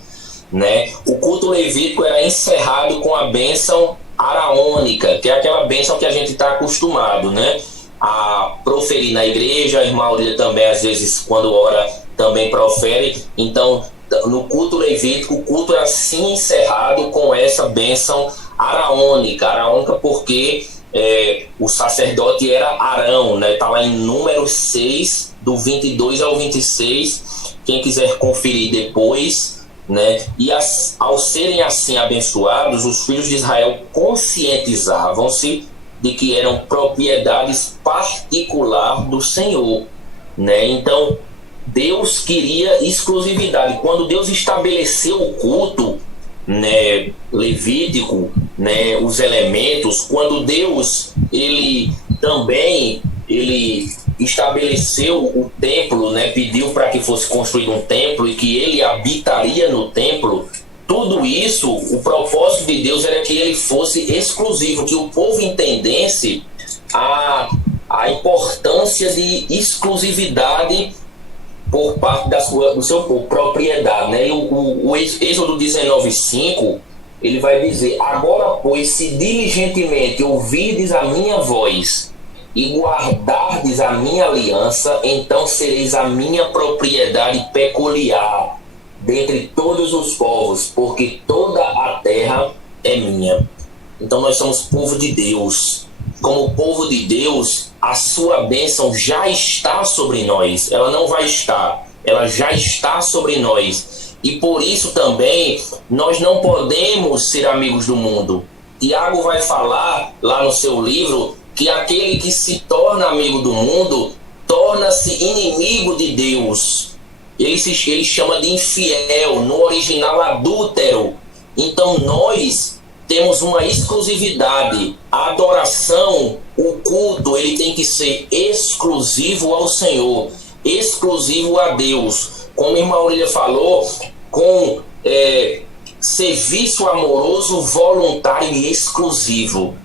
né? O culto levítico era encerrado com a bênção araônica, que é aquela bênção que a gente está acostumado, né, a proferir na igreja. A irmã Aurília também, às vezes, quando ora, também profere. Então, no culto levítico, o culto era assim encerrado com essa bênção araônica porque o sacerdote era Arão, né? Está lá em Números 6, do 22 ao 26. Quem quiser conferir depois, né? E ao serem assim abençoados, os filhos de Israel conscientizavam-se de que eram propriedades particular do Senhor, né? Então, Deus queria exclusividade. Quando Deus estabeleceu o culto, né, levítico, né, os elementos, quando Deus ele estabeleceu o templo, né, pediu para que fosse construído um templo e que ele habitaria no templo, tudo isso, o propósito de Deus era que ele fosse exclusivo, que o povo entendesse a importância de exclusividade por parte do seu povo, propriedade, né? O Êxodo 19:5, ele vai dizer: agora, pois, se diligentemente ouvirdes a minha voz e guardardes a minha aliança, então sereis a minha propriedade peculiar dentre todos os povos, porque toda a terra é minha. Então nós somos povo de Deus. Como povo de Deus, a sua bênção já está sobre nós. Ela não vai estar, ela já está sobre nós. E por isso também nós não podemos ser amigos do mundo. Tiago vai falar lá no seu livro que aquele que se torna amigo do mundo torna-se inimigo de Deus. Ele chama de infiel, no original adúltero. Então nós temos uma exclusividade. A adoração, o culto, ele tem que ser exclusivo ao Senhor, exclusivo a Deus. Como a irmã Aurília falou, com serviço amoroso, voluntário e exclusivo.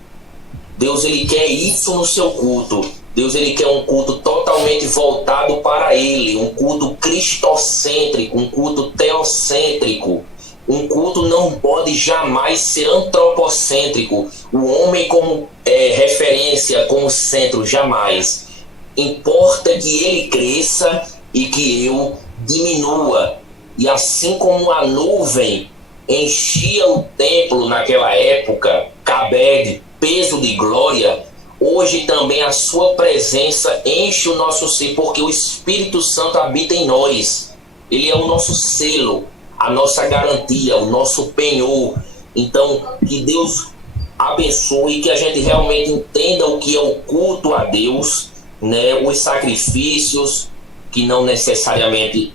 Deus, ele quer isso no seu culto. Deus, ele quer um culto totalmente voltado para ele, um culto cristocêntrico, um culto teocêntrico. Um culto não pode jamais ser antropocêntrico, o homem como referência, como centro, jamais. Importa que ele cresça e que eu diminua. E assim como a nuvem enchia o templo naquela época, Cabed, peso de glória, hoje também a sua presença enche o nosso ser, porque o Espírito Santo habita em nós. Ele é o nosso selo, a nossa garantia, o nosso penhor. Então, que Deus abençoe, que a gente realmente entenda o que é o culto a Deus, né? Os sacrifícios, que não necessariamente,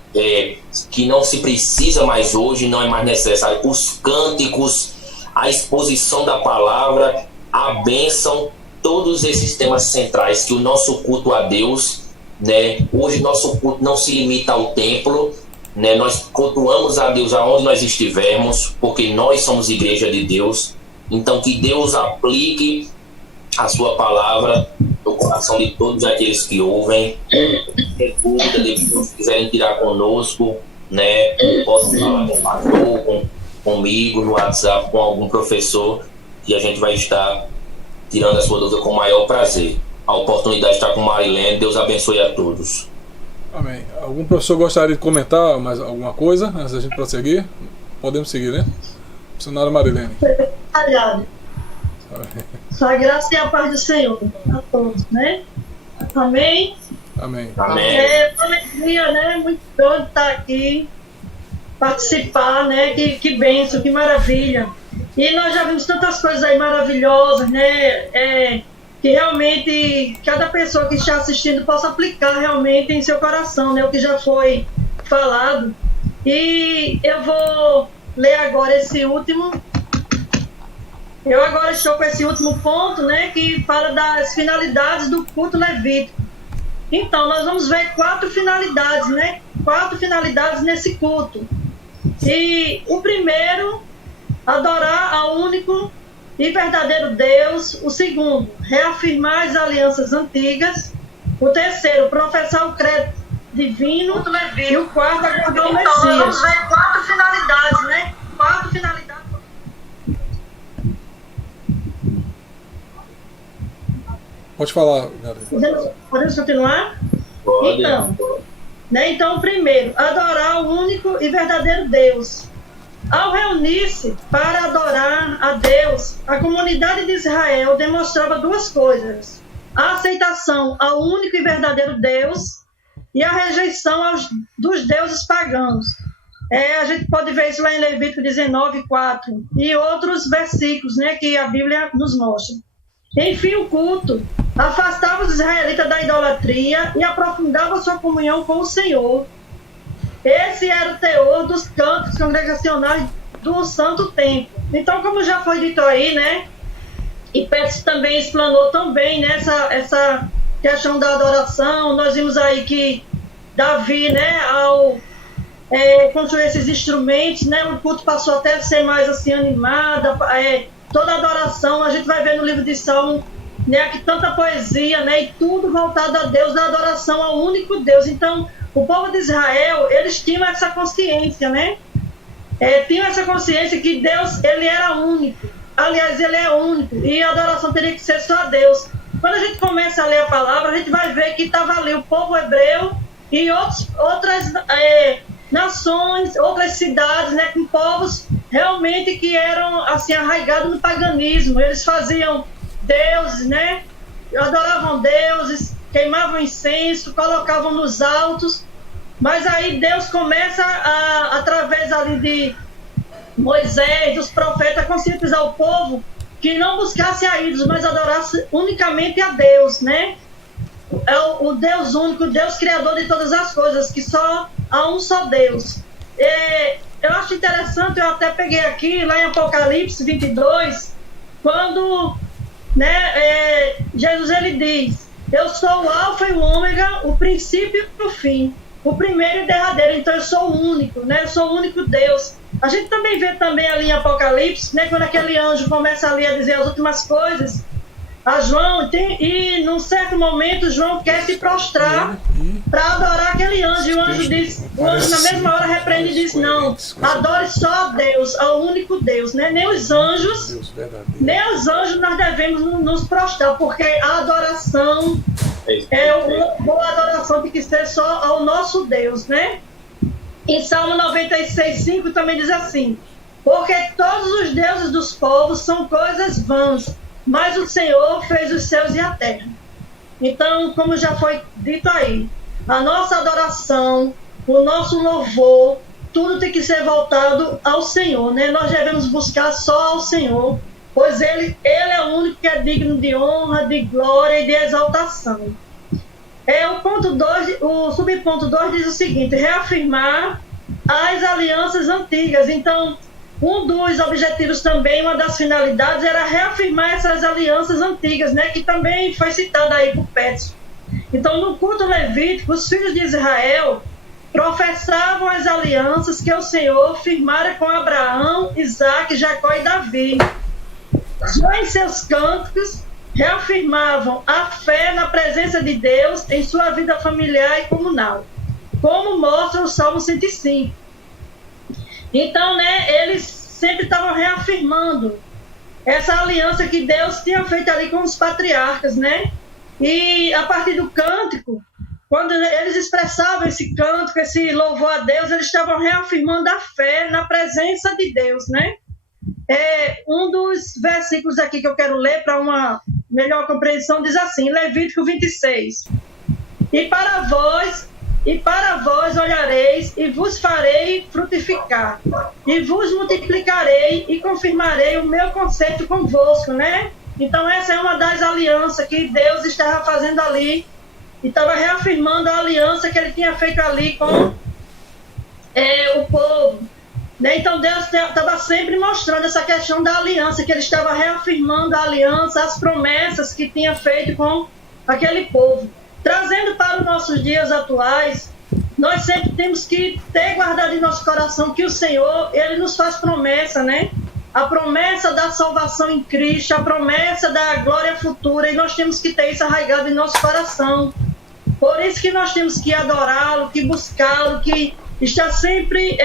que não se precisa mais hoje, não é mais necessário, os cânticos, a exposição da palavra, a bênção, todos esses temas centrais, que o nosso culto a Deus, né? Hoje nosso culto não se limita ao templo, né? Nós cultuamos a Deus aonde nós estivermos, porque nós somos igreja de Deus. Então que Deus aplique a sua palavra no coração de todos aqueles que ouvem. Qualquer dúvida que quiserem tirar conosco, né? Posso falar com o pastor, comigo no WhatsApp, com algum professor, que a gente vai estar tirando a sua dúvida com o maior prazer. A oportunidade está com Marilene. Deus abençoe a todos. Amém. Algum professor gostaria de comentar mais alguma coisa antes da gente prosseguir? Podemos seguir, né? Missionária Marilene. Só a graça e a paz do Senhor a todos, né? Amém? Amém. Amém. É uma alegria, né? Muito bom estar aqui, participar, né? Que bênção, que maravilha. E nós já vimos tantas coisas aí maravilhosas, né? Que realmente cada pessoa que está assistindo possa aplicar realmente em seu coração, né? O que já foi falado. E eu vou ler agora esse último. Eu agora estou com esse último ponto, né? Que fala das finalidades do culto levítico. Então, nós vamos ver 4 finalidades, né? 4 finalidades nesse culto. E o primeiro, adorar ao único e verdadeiro Deus. O segundo, reafirmar as alianças antigas. O terceiro, professar o credo divino. E o quarto, aguardar o Messias. Então, vamos ver 4 finalidades, né? 4 finalidades. Pode falar, galera. Podemos continuar? Pode. Então, primeiro, adorar o único e verdadeiro Deus. Ao reunir-se para adorar a Deus, a comunidade de Israel demonstrava 2 coisas: a aceitação ao único e verdadeiro Deus e a rejeição dos deuses pagãos. A gente pode ver isso lá em Levítico 19:4 e outros versículos, né, que a Bíblia nos mostra. Enfim, o culto afastava os israelitas da idolatria e aprofundava sua comunhão com o Senhor. Esse era o teor dos cantos congregacionais do Santo Templo. Então, como já foi dito aí, né, e Petros também explanou também, né, essa questão da adoração, nós vimos aí que Davi, né, ao construir esses instrumentos, né, o culto passou até a ser mais assim animada, toda a adoração, a gente vai ver no livro de Salmo, né, que tanta poesia, né, e tudo voltado a Deus, da adoração ao único Deus. Então, o povo de Israel, eles tinham essa consciência, né, tinham essa consciência que Deus, ele era único, aliás, ele é único, e a adoração teria que ser só a Deus. Quando a gente começa a ler a palavra, a gente vai ver que estava ali o povo hebreu e outras nações, outras cidades, né, com povos realmente que eram assim arraigados no paganismo. Eles faziam deuses, né, adoravam deuses, queimavam incenso, colocavam nos altos. Mas aí Deus começa através ali de Moisés, dos profetas, a conscientizar o povo que não buscasse a ídolos, mas adorasse unicamente a Deus, né? É o Deus único, o Deus criador de todas as coisas, que só há um só Deus. Eu acho interessante, eu até peguei aqui, lá em Apocalipse 22, quando, né, Jesus ele diz: eu sou o alfa e o ômega, o princípio e o fim, o primeiro e derradeiro. Então eu sou o único, né? Eu sou o único Deus. A gente também vê também ali em Apocalipse, né, quando aquele anjo começa ali a dizer as últimas coisas a João, e num certo momento João quer se prostrar para adorar aquele anjo, e o anjo diz, o anjo na mesma hora repreende e diz: não, adore só a Deus, ao único Deus, né? Nem os anjos nós devemos nos prostrar, porque a adoração boa adoração tem que ser só ao nosso Deus, né? Em Salmo 96:5 também diz assim: porque todos os deuses dos povos são coisas vãs, mas o Senhor fez os céus e a terra. Então, como já foi dito aí, a nossa adoração, o nosso louvor, tudo tem que ser voltado ao Senhor, né? Nós devemos buscar só ao Senhor, pois Ele é o único que é digno de honra, de glória e de exaltação. O ponto 2, o subponto 2 diz o seguinte: reafirmar as alianças antigas. Então, um dos objetivos também, uma das finalidades, era reafirmar essas alianças antigas, né, que também foi citada aí por Petros. Então, no culto levítico, os filhos de Israel professavam as alianças que o Senhor firmara com Abraão, Isaque, Jacó e Davi. Já em seus cânticos, reafirmavam a fé na presença de Deus em sua vida familiar e comunal, como mostra o Salmo 105. Então, né, eles sempre estavam reafirmando essa aliança que Deus tinha feito ali com os patriarcas, né? E a partir do cântico, quando eles expressavam esse cântico, esse louvor a Deus, eles estavam reafirmando a fé na presença de Deus, né? Um dos versículos aqui que eu quero ler para uma melhor compreensão diz assim, Levítico 26: E para vós olhareis e vos farei frutificar, e vos multiplicarei e confirmarei o meu conceito convosco, né? Então essa é uma das alianças que Deus estava fazendo ali, e estava reafirmando a aliança que ele tinha feito ali com o povo, né? Então Deus estava sempre mostrando essa questão da aliança, que ele estava reafirmando a aliança, as promessas que tinha feito com aquele povo. Trazendo para os nossos dias atuais, nós sempre temos que ter guardado em nosso coração que o Senhor, ele nos faz promessa, né? A promessa da salvação em Cristo, a promessa da glória futura, e nós temos que ter isso arraigado em nosso coração. Por isso que nós temos que adorá-lo, que buscá-lo, que estar sempre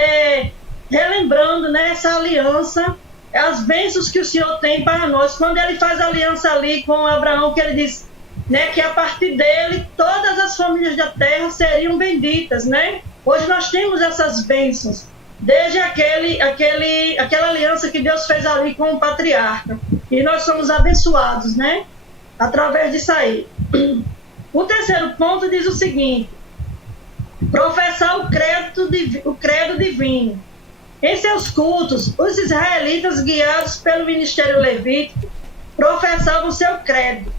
relembrando, né, essa aliança, as bênçãos que o Senhor tem para nós. Quando ele faz aliança ali com Abraão, que ele diz, né, que a partir dele todas as famílias da terra seriam benditas, né? Hoje nós temos essas bênçãos, desde aquela aliança que Deus fez ali com o patriarca, e nós somos abençoados, né, através disso aí. O terceiro ponto diz o seguinte: professar o credo divino. Em seus cultos, os israelitas, guiados pelo ministério levítico, professavam seu credo.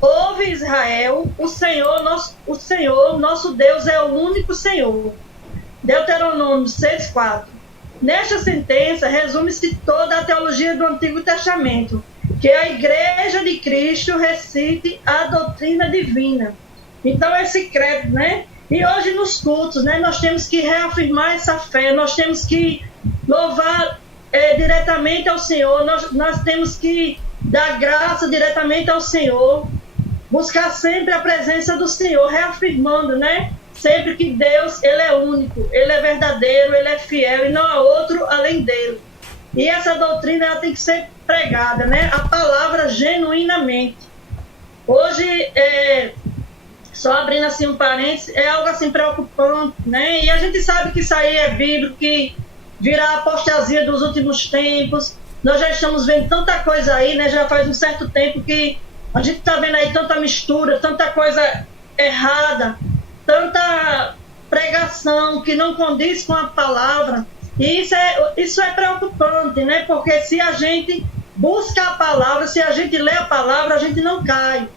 Ouve Israel, o Senhor, nosso Deus é o único Senhor. Deuteronômio 6,4. Nesta sentença resume-se toda a teologia do Antigo Testamento, que a Igreja de Cristo recite a doutrina divina. Então, esse credo, né? E hoje nos cultos, né, nós temos que reafirmar essa fé, nós temos que louvar diretamente ao Senhor, nós temos que dar graça diretamente ao Senhor, buscar sempre a presença do Senhor, reafirmando, né, sempre que Deus, Ele é único, Ele é verdadeiro, Ele é fiel e não há outro além dele. E essa doutrina ela tem que ser pregada, né, a palavra genuinamente. Hoje, só abrindo assim um parênteses, é algo assim preocupante, né? E a gente sabe que isso aí é bíblico, que virá a apostasia dos últimos tempos. Nós já estamos vendo tanta coisa aí, né? Já faz um certo tempo que a gente está vendo aí tanta mistura, tanta coisa errada, tanta pregação que não condiz com a palavra. E isso é preocupante, né? Porque se a gente busca a palavra, se a gente lê a palavra, a gente não cai.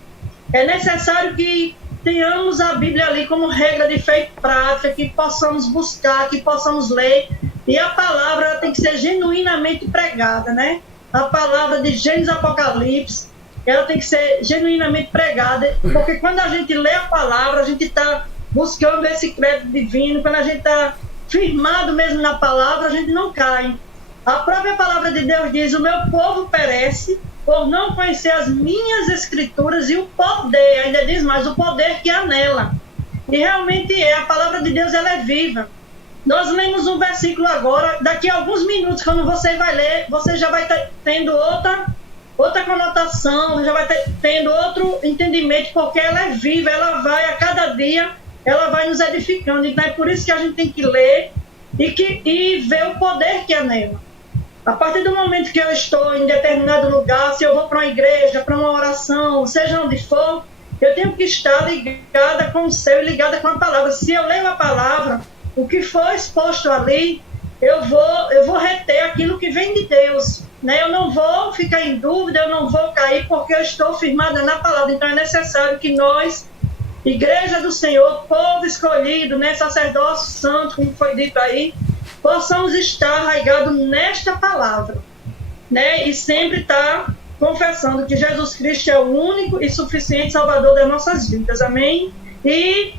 É necessário que tenhamos a Bíblia ali como regra de fé e prática, que possamos buscar, que possamos ler. E a palavra tem que ser genuinamente pregada, né? A palavra de Gênesis Apocalipse, ela tem que ser genuinamente pregada, porque quando a gente lê a palavra, a gente está buscando esse credo divino, quando a gente está firmado mesmo na palavra, a gente não cai. A própria palavra de Deus diz: o meu povo perece por não conhecer as minhas escrituras e o poder, ainda diz mais, o poder que há nela. E realmente a palavra de Deus ela é viva. Nós lemos um versículo agora, daqui a alguns minutos, quando você vai ler, você já vai tendo outra conotação, já vai tendo outro entendimento, porque ela é viva, ela vai, a cada dia, ela vai nos edificando. Então é por isso que a gente tem que ler e ver o poder que há nela. A partir do momento que eu estou em determinado lugar, se eu vou para uma igreja, para uma oração, seja onde for, eu tenho que estar ligada com o céu e ligada com a palavra. Se eu leio a palavra, o que for exposto ali, eu vou reter aquilo que vem de Deus, né? Eu não vou ficar em dúvida, eu não vou cair, porque eu estou firmada na palavra. Então é necessário que nós, Igreja do Senhor, povo escolhido, né, sacerdócio santo, como foi dito aí, possamos estar arraigados nesta palavra, né? E sempre estar confessando que Jesus Cristo é o único e suficiente Salvador das nossas vidas. Amém? E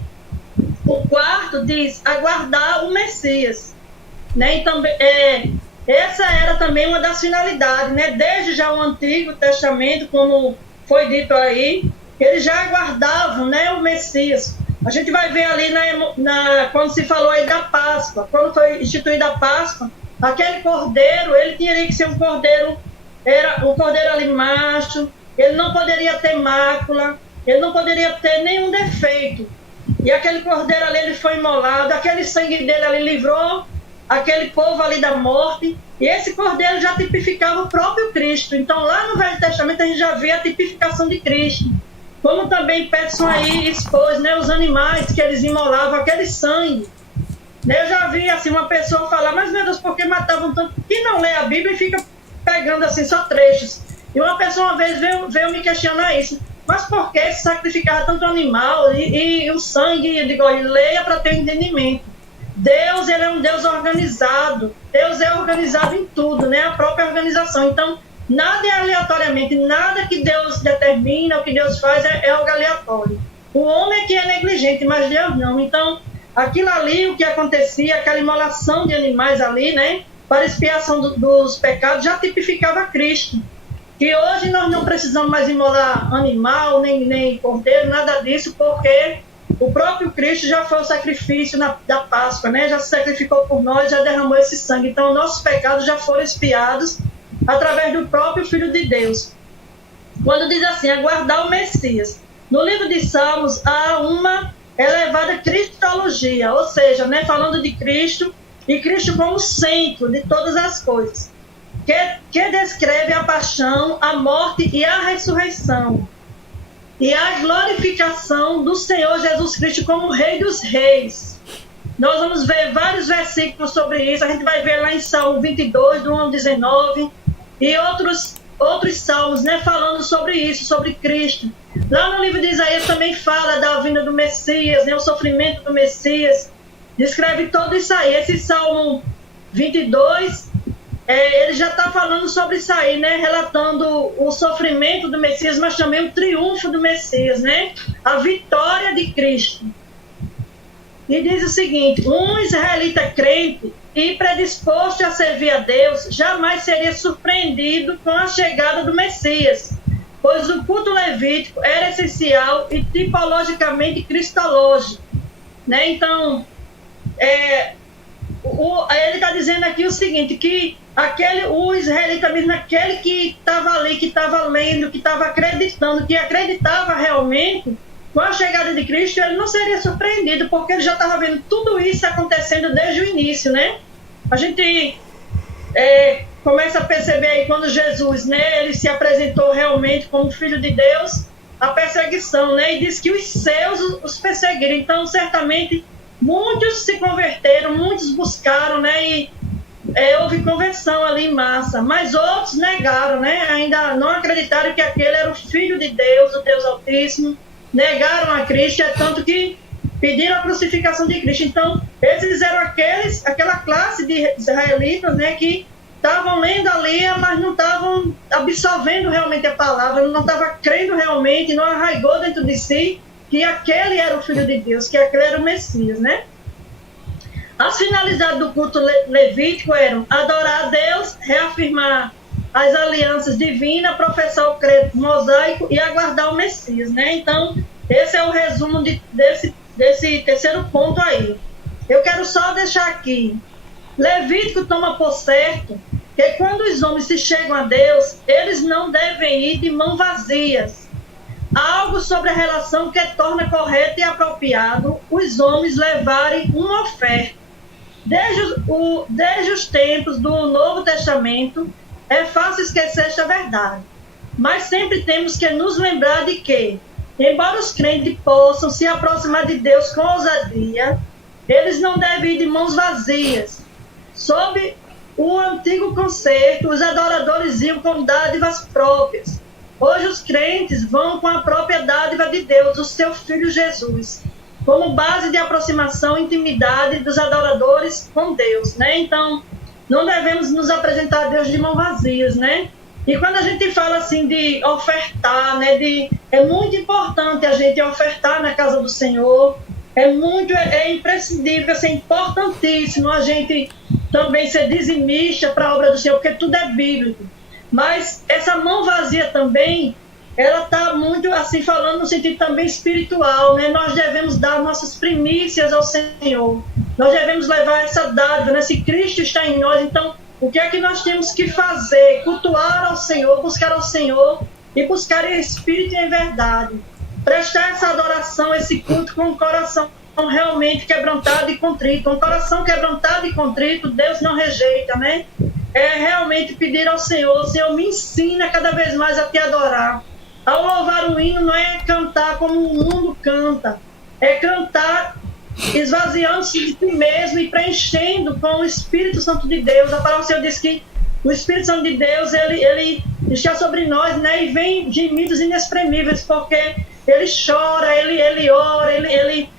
o quarto diz aguardar o Messias, né? E também, essa era também uma das finalidades, né? Desde já o Antigo Testamento, como foi dito aí, eles já aguardavam, né, o Messias. A gente vai ver ali quando se falou aí da Páscoa, quando foi instituída a Páscoa, aquele cordeiro, ele teria que ser um cordeiro, era um cordeiro ali macho, ele não poderia ter mácula, ele não poderia ter nenhum defeito. E aquele cordeiro ali, ele foi imolado, aquele sangue dele ali livrou aquele povo ali da morte, e esse cordeiro já tipificava o próprio Cristo. Então lá no Velho Testamento a gente já vê a tipificação de Cristo. Como também Peterson aí expôs, né, os animais que eles imolavam, aquele sangue. Eu já vi assim, uma pessoa falar: mas meu Deus, por que matavam tanto? E não lê a Bíblia e fica pegando assim só trechos. E uma pessoa uma vez veio me questionar isso: mas por que se sacrificava tanto animal e o sangue? Eu digo: leia para ter entendimento. Deus, ele é um Deus organizado. Deus é organizado em tudo, né? A própria organização. Então, nada é aleatoriamente, nada que Deus determina, o que Deus faz é algo aleatório. O homem é que é negligente, mas Deus não. Então, aquilo ali, o que acontecia, aquela imolação de animais ali, né, para expiação dos pecados, já tipificava Cristo. Que hoje nós não precisamos mais imolar animal, nem cordeiro, nada disso, porque o próprio Cristo já foi o sacrifício da Páscoa, né? Já se sacrificou por nós, já derramou esse sangue. Então, nossos pecados já foram expiados através do próprio Filho de Deus. Quando diz assim, aguardar o Messias, no livro de Salmos há uma elevada cristologia, ou seja, né, falando de Cristo, e Cristo como centro de todas as coisas, que descreve a paixão, a morte e a ressurreição, e a glorificação do Senhor Jesus Cristo como Rei dos Reis. Nós vamos ver vários versículos sobre isso. A gente vai ver lá em Salmo 22, do 1 ao 19, e outros salmos, né, falando sobre isso, sobre Cristo. Lá no livro de Isaías também fala da vinda do Messias, né, o sofrimento do Messias. Descreve tudo isso aí. Esse Salmo 22, ele já está falando sobre isso aí, né, relatando o sofrimento do Messias, mas também o triunfo do Messias, né, a vitória de Cristo. E diz o seguinte: um israelita crente e predisposto a servir a Deus jamais seria surpreendido com a chegada do Messias, pois o culto levítico era essencial e tipologicamente cristológico, né? Então, ele está dizendo aqui o seguinte, que o israelita mesmo, aquele que estava ali, que estava lendo, que estava acreditando, que acreditava realmente, com a chegada de Cristo, ele não seria surpreendido, porque ele já estava vendo tudo isso acontecendo desde o início, né? A gente começa a perceber aí, quando Jesus, né, ele se apresentou realmente como Filho de Deus, a perseguição, né? E diz que os seus os perseguiram. Então, certamente, muitos se converteram, muitos buscaram, né? E houve conversão ali em massa, mas outros negaram, né? Ainda não acreditaram que aquele era o Filho de Deus, o Deus Altíssimo. Negaram a Cristo, tanto que pediram a crucificação de Cristo. Então, esses eram aquela classe de israelitas, né, que estavam lendo ali, mas não estavam absorvendo realmente a palavra, não estavam crendo realmente, não arraigou dentro de si que aquele era o Filho de Deus, que aquele era o Messias, né? As finalidades do culto levítico eram adorar a Deus, reafirmar as alianças divinas, professar o credo mosaico e aguardar o Messias, né? Então, esse é o resumo desse terceiro ponto aí. Eu quero só deixar aqui, Levítico toma por certo que quando os homens se chegam a Deus, eles não devem ir de mãos vazias. Há algo sobre a relação que torna correto e apropriado os homens levarem uma oferta. Desde os tempos do Novo Testamento, é fácil esquecer esta verdade, mas sempre temos que nos lembrar de que, embora os crentes possam se aproximar de Deus com ousadia, eles não devem ir de mãos vazias. Sob o antigo conceito, os adoradores iam com dádivas próprias. Hoje os crentes vão com a própria dádiva de Deus, o seu Filho Jesus, como base de aproximação e intimidade dos adoradores com Deus, né? Então, não devemos nos apresentar a Deus de mãos vazias, né? E quando a gente fala assim de ofertar, né? É muito importante a gente ofertar na casa do Senhor. É imprescindível, é importantíssimo a gente também ser dizimista para a obra do Senhor, porque tudo é bíblico. Mas essa mão vazia também, ela está muito assim falando no sentido também espiritual, né? Nós devemos dar nossas primícias ao Senhor. Nós devemos levar essa dádiva, né? Se Cristo está em nós, então o que é que nós temos que fazer? Cultuar ao Senhor, buscar ao Senhor e buscar em espírito e em verdade. Prestar essa adoração, esse culto com o coração realmente quebrantado e contrito. Um coração quebrantado e contrito, Deus não rejeita, né? É realmente pedir ao Senhor: Senhor, me ensina cada vez mais a te adorar. Ao louvar o hino não é cantar como o mundo canta, é cantar esvaziando-se de si mesmo e preenchendo com o Espírito Santo de Deus. A palavra do Senhor diz que o Espírito Santo de Deus, ele está sobre nós, né? E vem gemidos inexprimíveis, porque ele chora, ele ora, ele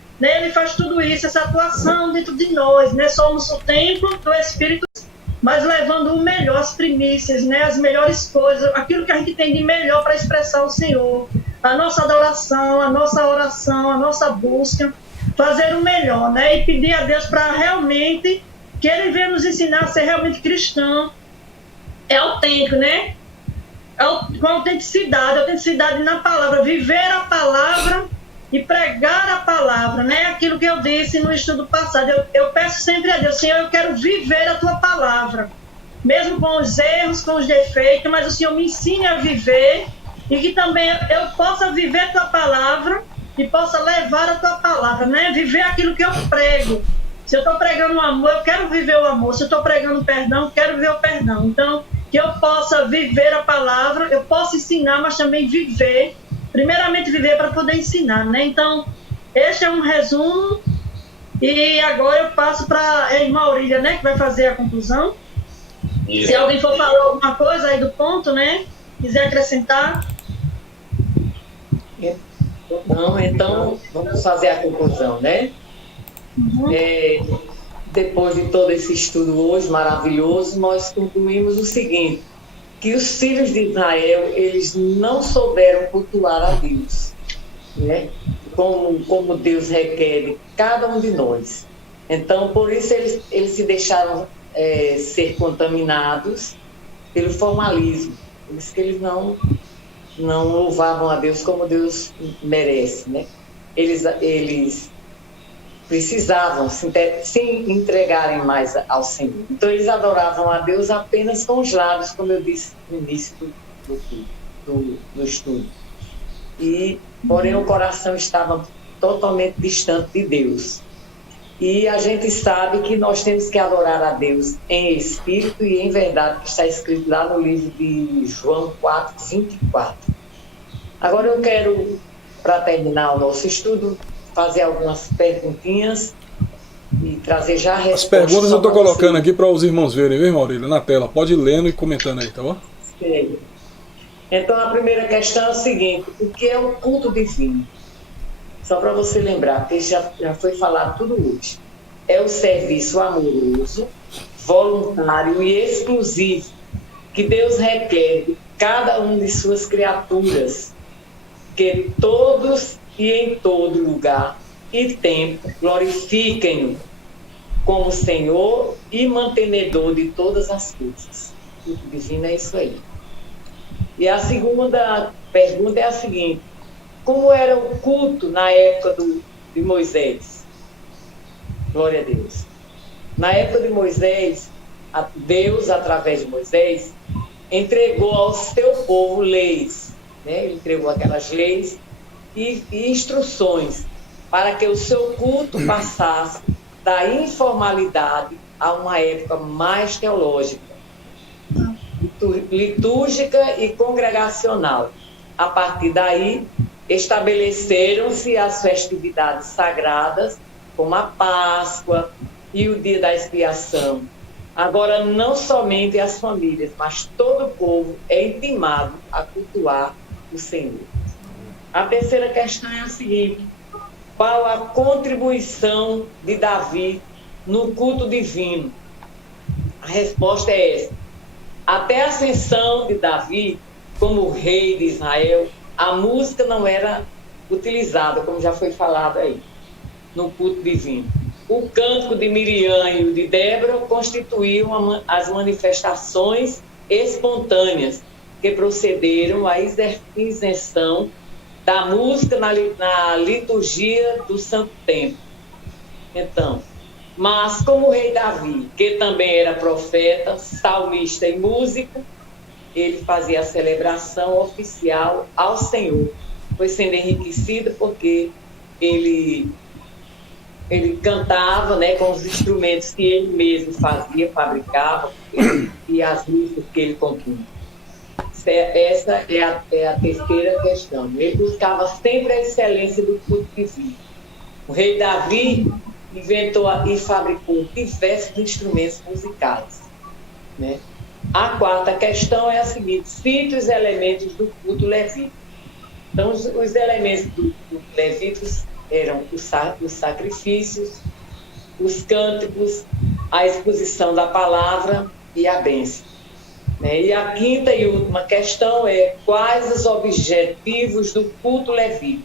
faz tudo isso, essa atuação dentro de nós, né? Somos o templo do Espírito, mas levando o melhor, as primícias, né? As melhores coisas, aquilo que a gente tem de melhor para expressar o Senhor, a nossa adoração, a nossa oração, a nossa busca, fazer o melhor, né? E pedir a Deus para realmente que Ele venha nos ensinar a ser realmente cristão, autêntico, né? Com autenticidade na palavra, viver a palavra e pregar a palavra, né? Aquilo que eu disse no estudo passado, eu peço sempre a Deus: Senhor, eu quero viver a tua palavra, mesmo com os erros, com os defeitos, mas o Senhor me ensine a viver, e que também eu possa viver a tua palavra e possa levar a tua palavra, né? Viver aquilo que eu prego. Se eu estou pregando o amor, eu quero viver o amor. Se eu estou pregando o perdão, eu quero viver o perdão. Então, que eu possa viver a palavra, eu posso ensinar, mas também viver. Primeiramente viver para poder ensinar, né? Então, este é um resumo E agora eu passo para a irmã Aurília, né, que vai fazer a conclusão. Se alguém for falar alguma coisa aí do ponto, né, quiser acrescentar. Não, então vamos fazer a conclusão, né? Depois de todo esse estudo hoje maravilhoso, nós concluímos o seguinte, que os filhos de Israel, eles não souberam cultuar a Deus, né? Como Deus requer de cada um de nós. Então, por isso eles se deixaram ser contaminados pelo formalismo. Por isso que eles não louvavam a Deus como Deus merece, né? Eles precisavam se entregarem mais ao Senhor. Então, eles adoravam a Deus apenas com os lábios, como eu disse no início do estudo. Porém, o coração estava totalmente distante de Deus. E a gente sabe que nós temos que adorar a Deus em espírito e em verdade, que está escrito lá no livro de João 4:24. Agora eu quero, para terminar o nosso estudo, fazer algumas perguntinhas e trazer já a resposta. As perguntas eu estou colocando aqui para os irmãos verem, viu, Maurília, na tela. Pode ir lendo e comentando aí, tá bom? Sim. Então, a primeira questão é o seguinte: o que é o culto divino? Só para você lembrar, porque já foi falado tudo hoje. É o serviço amoroso, voluntário e exclusivo que Deus requer de cada um de suas criaturas, que todos e em todo lugar e tempo glorifiquem-no como Senhor e mantenedor de todas as coisas. O culto divino é isso aí. E a segunda pergunta é a seguinte: como era o culto na época de Moisés? Glória a Deus. Na época de Moisés, Deus, através de Moisés, entregou ao seu povo leis, né? Ele entregou aquelas leis e instruções para que o seu culto passasse da informalidade a uma época mais teológica, litúrgica e congregacional. A partir daí, estabeleceram-se as festividades sagradas, como a Páscoa e o Dia da Expiação. Agora, não somente as famílias, mas todo o povo é intimado a cultuar o Senhor. A terceira questão é a seguinte: qual a contribuição de Davi no culto divino? A resposta é essa. Até a ascensão de Davi como rei de Israel, a música não era utilizada, como já foi falado aí, no culto divino. O cântico de Miriam e o de Débora constituíam as manifestações espontâneas que procederam à isenção da música na liturgia do Santo Templo. Então, mas como o rei Davi, que também era profeta, salmista e músico, ele fazia a celebração oficial ao Senhor. Foi sendo enriquecido porque ele cantava, né, com os instrumentos que ele mesmo fazia, fabricava, e as músicas que ele compunha. Essa é a terceira questão. Ele buscava sempre a excelência do culto divino. O rei Davi inventou e fabricou diversos instrumentos musicais, né? A quarta questão é a seguinte: cite os elementos do culto levítico. Então, os elementos do culto levítico eram os sacrifícios, os cânticos, a exposição da palavra e a bênção, né? E a quinta e última questão é: quais os objetivos do culto levítico?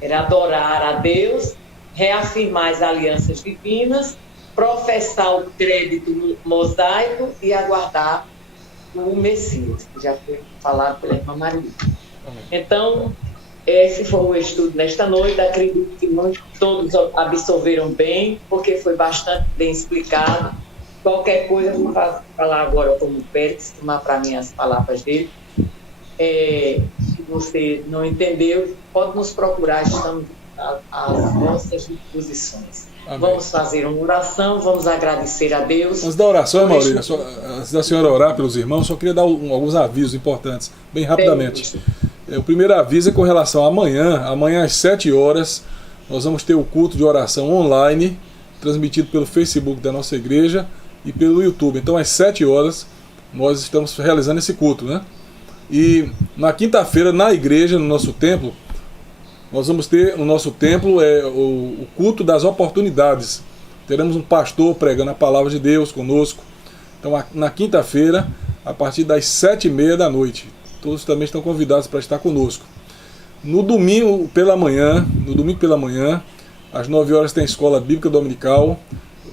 Era adorar a Deus, reafirmar as alianças divinas, professar o crédito mosaico e aguardar o Messias, que já foi falado pela irmã Maria. Então, esse foi o estudo nesta noite. Acredito que todos absorveram bem, porque foi bastante bem explicado. Qualquer coisa, eu vou falar agora como o Pérez, tomar para mim as palavras dele. Se você não entendeu, pode nos procurar, estamos às nossas disposições. Amém. Vamos fazer uma oração, vamos agradecer a Deus. Antes da oração, Maurília, antes da senhora orar pelos irmãos, só queria dar alguns avisos importantes, bem rapidamente. O primeiro aviso é com relação a amanhã às 7 horas, nós vamos ter o culto de oração online, transmitido pelo Facebook da nossa igreja e pelo YouTube. Então às 7 horas nós estamos realizando esse culto, né? E na quinta-feira, na igreja, no nosso templo, nós vamos ter no nosso templo o culto das oportunidades. Teremos um pastor pregando a palavra de Deus conosco. Então na quinta-feira, a partir das 7h30 da noite, todos também estão convidados para estar conosco. No domingo pela manhã, às 9 horas tem escola bíblica dominical,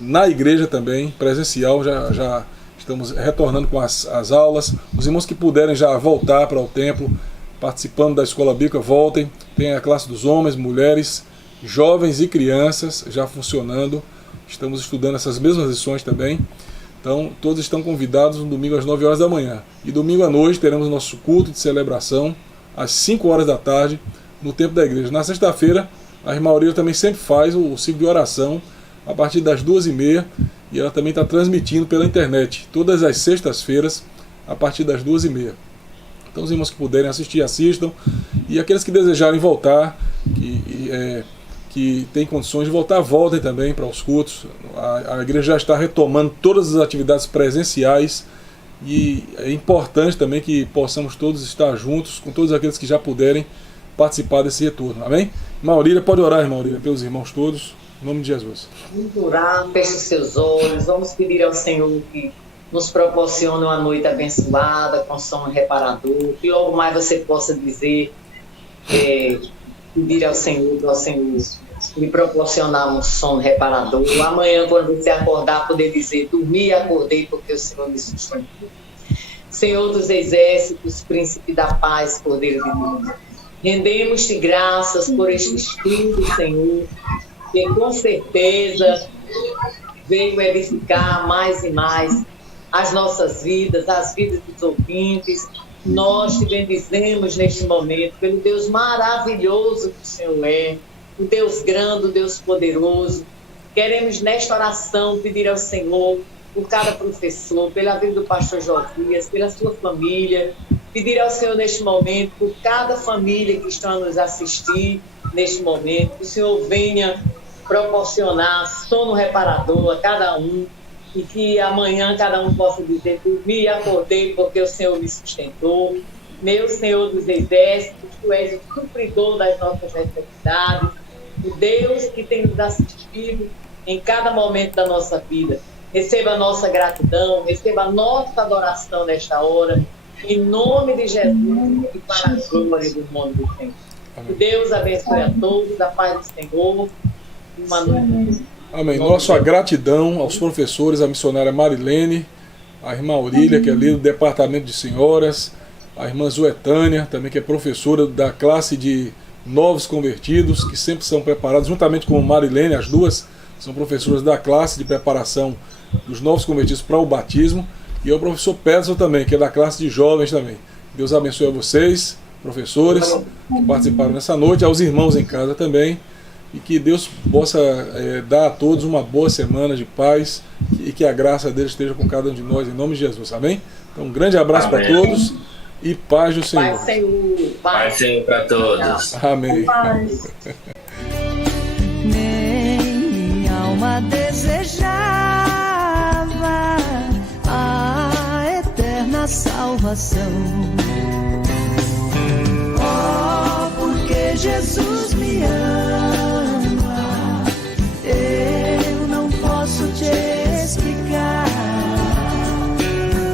na igreja também, presencial, já estamos retornando com as aulas. Os irmãos que puderem já voltar para o templo, participando da escola bíblica, voltem. Tem a classe dos homens, mulheres, jovens e crianças já funcionando. Estamos estudando essas mesmas lições também. Então, todos estão convidados no domingo às 9 horas da manhã. E domingo à noite teremos nosso culto de celebração às 5 horas da tarde no templo da igreja. Na sexta-feira, a irmã Aurília também sempre faz o ciclo de oração a partir das 2h30 e ela também está transmitindo pela internet todas as sextas-feiras a partir das 2h30. Então, os irmãos que puderem assistir, assistam. E aqueles que desejarem voltar, que têm condições de voltar, voltem também para os cultos. A igreja já está retomando todas as atividades presenciais e é importante também que possamos todos estar juntos com todos aqueles que já puderem participar desse retorno. Amém? Irmã Aurília, pode orar, irmã Aurília, pelos irmãos todos, em nome de Jesus. Vamos orar, feche os seus olhos, vamos pedir ao Senhor que nos proporcione uma noite abençoada, com sono reparador, que logo mais você possa dizer, pedir ao Senhor me proporcionar um sono reparador. Amanhã, quando você acordar, poder dizer, dormi e acordei porque o Senhor me sustentou. Senhor dos exércitos, príncipe da paz, Cordeiro de Deus, rendemos-te graças por este estudo, Senhor, que com certeza veio edificar mais e mais as nossas vidas, as vidas dos ouvintes. Nós te bendizemos neste momento pelo Deus maravilhoso que o Senhor é, o Deus grande, o Deus poderoso. Queremos nesta oração pedir ao Senhor por cada professor, pela vida do pastor Josias, pela sua família, pedir ao Senhor neste momento por cada família que está a nos assistir neste momento, que o Senhor venha proporcionar sono reparador a cada um e que amanhã cada um possa dizer, dormi e acordei porque o Senhor me sustentou. Meu Senhor dos exércitos, tu és o supridor das nossas necessidades, o Deus que tem nos assistido em cada momento da nossa vida. Receba a nossa gratidão, receba a nossa adoração nesta hora, em nome de Jesus e para a glória do nome do Senhor. Que Deus abençoe a todos, a paz do Senhor. Uma noite. Amém. Nossa gratidão aos professores, a missionária Marilene, a irmã Aurília, que é líder do departamento de senhoras, a irmã Zuetânia, também que é professora da classe de novos convertidos, que sempre são preparados, juntamente com a Marilene, as duas são professoras da classe de preparação dos novos convertidos para o batismo, e ao professor Peterson também, que é da classe de jovens também. Deus abençoe a vocês, professores, que participaram nessa noite, aos irmãos em casa também, e que Deus possa dar a todos uma boa semana de paz e que a graça dele esteja com cada um de nós, em nome de Jesus, amém? Então um grande abraço para todos e paz do Senhor. Paz, Senhor. Paz, Senhor, para todos. Amém. Paz. Nem minha alma desejava a eterna salvação. Oh, porque Jesus me ama, eu não posso te explicar,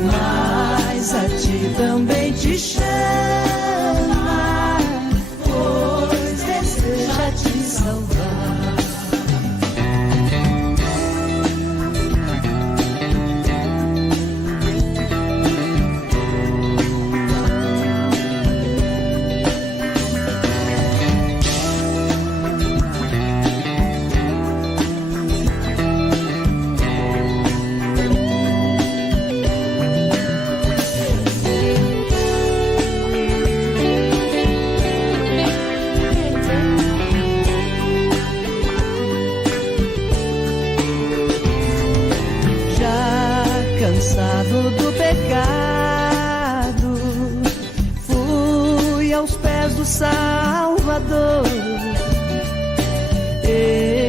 mas a ti também te chama, pois deseja te salvar. Cansado do pecado, fui aos pés do Salvador.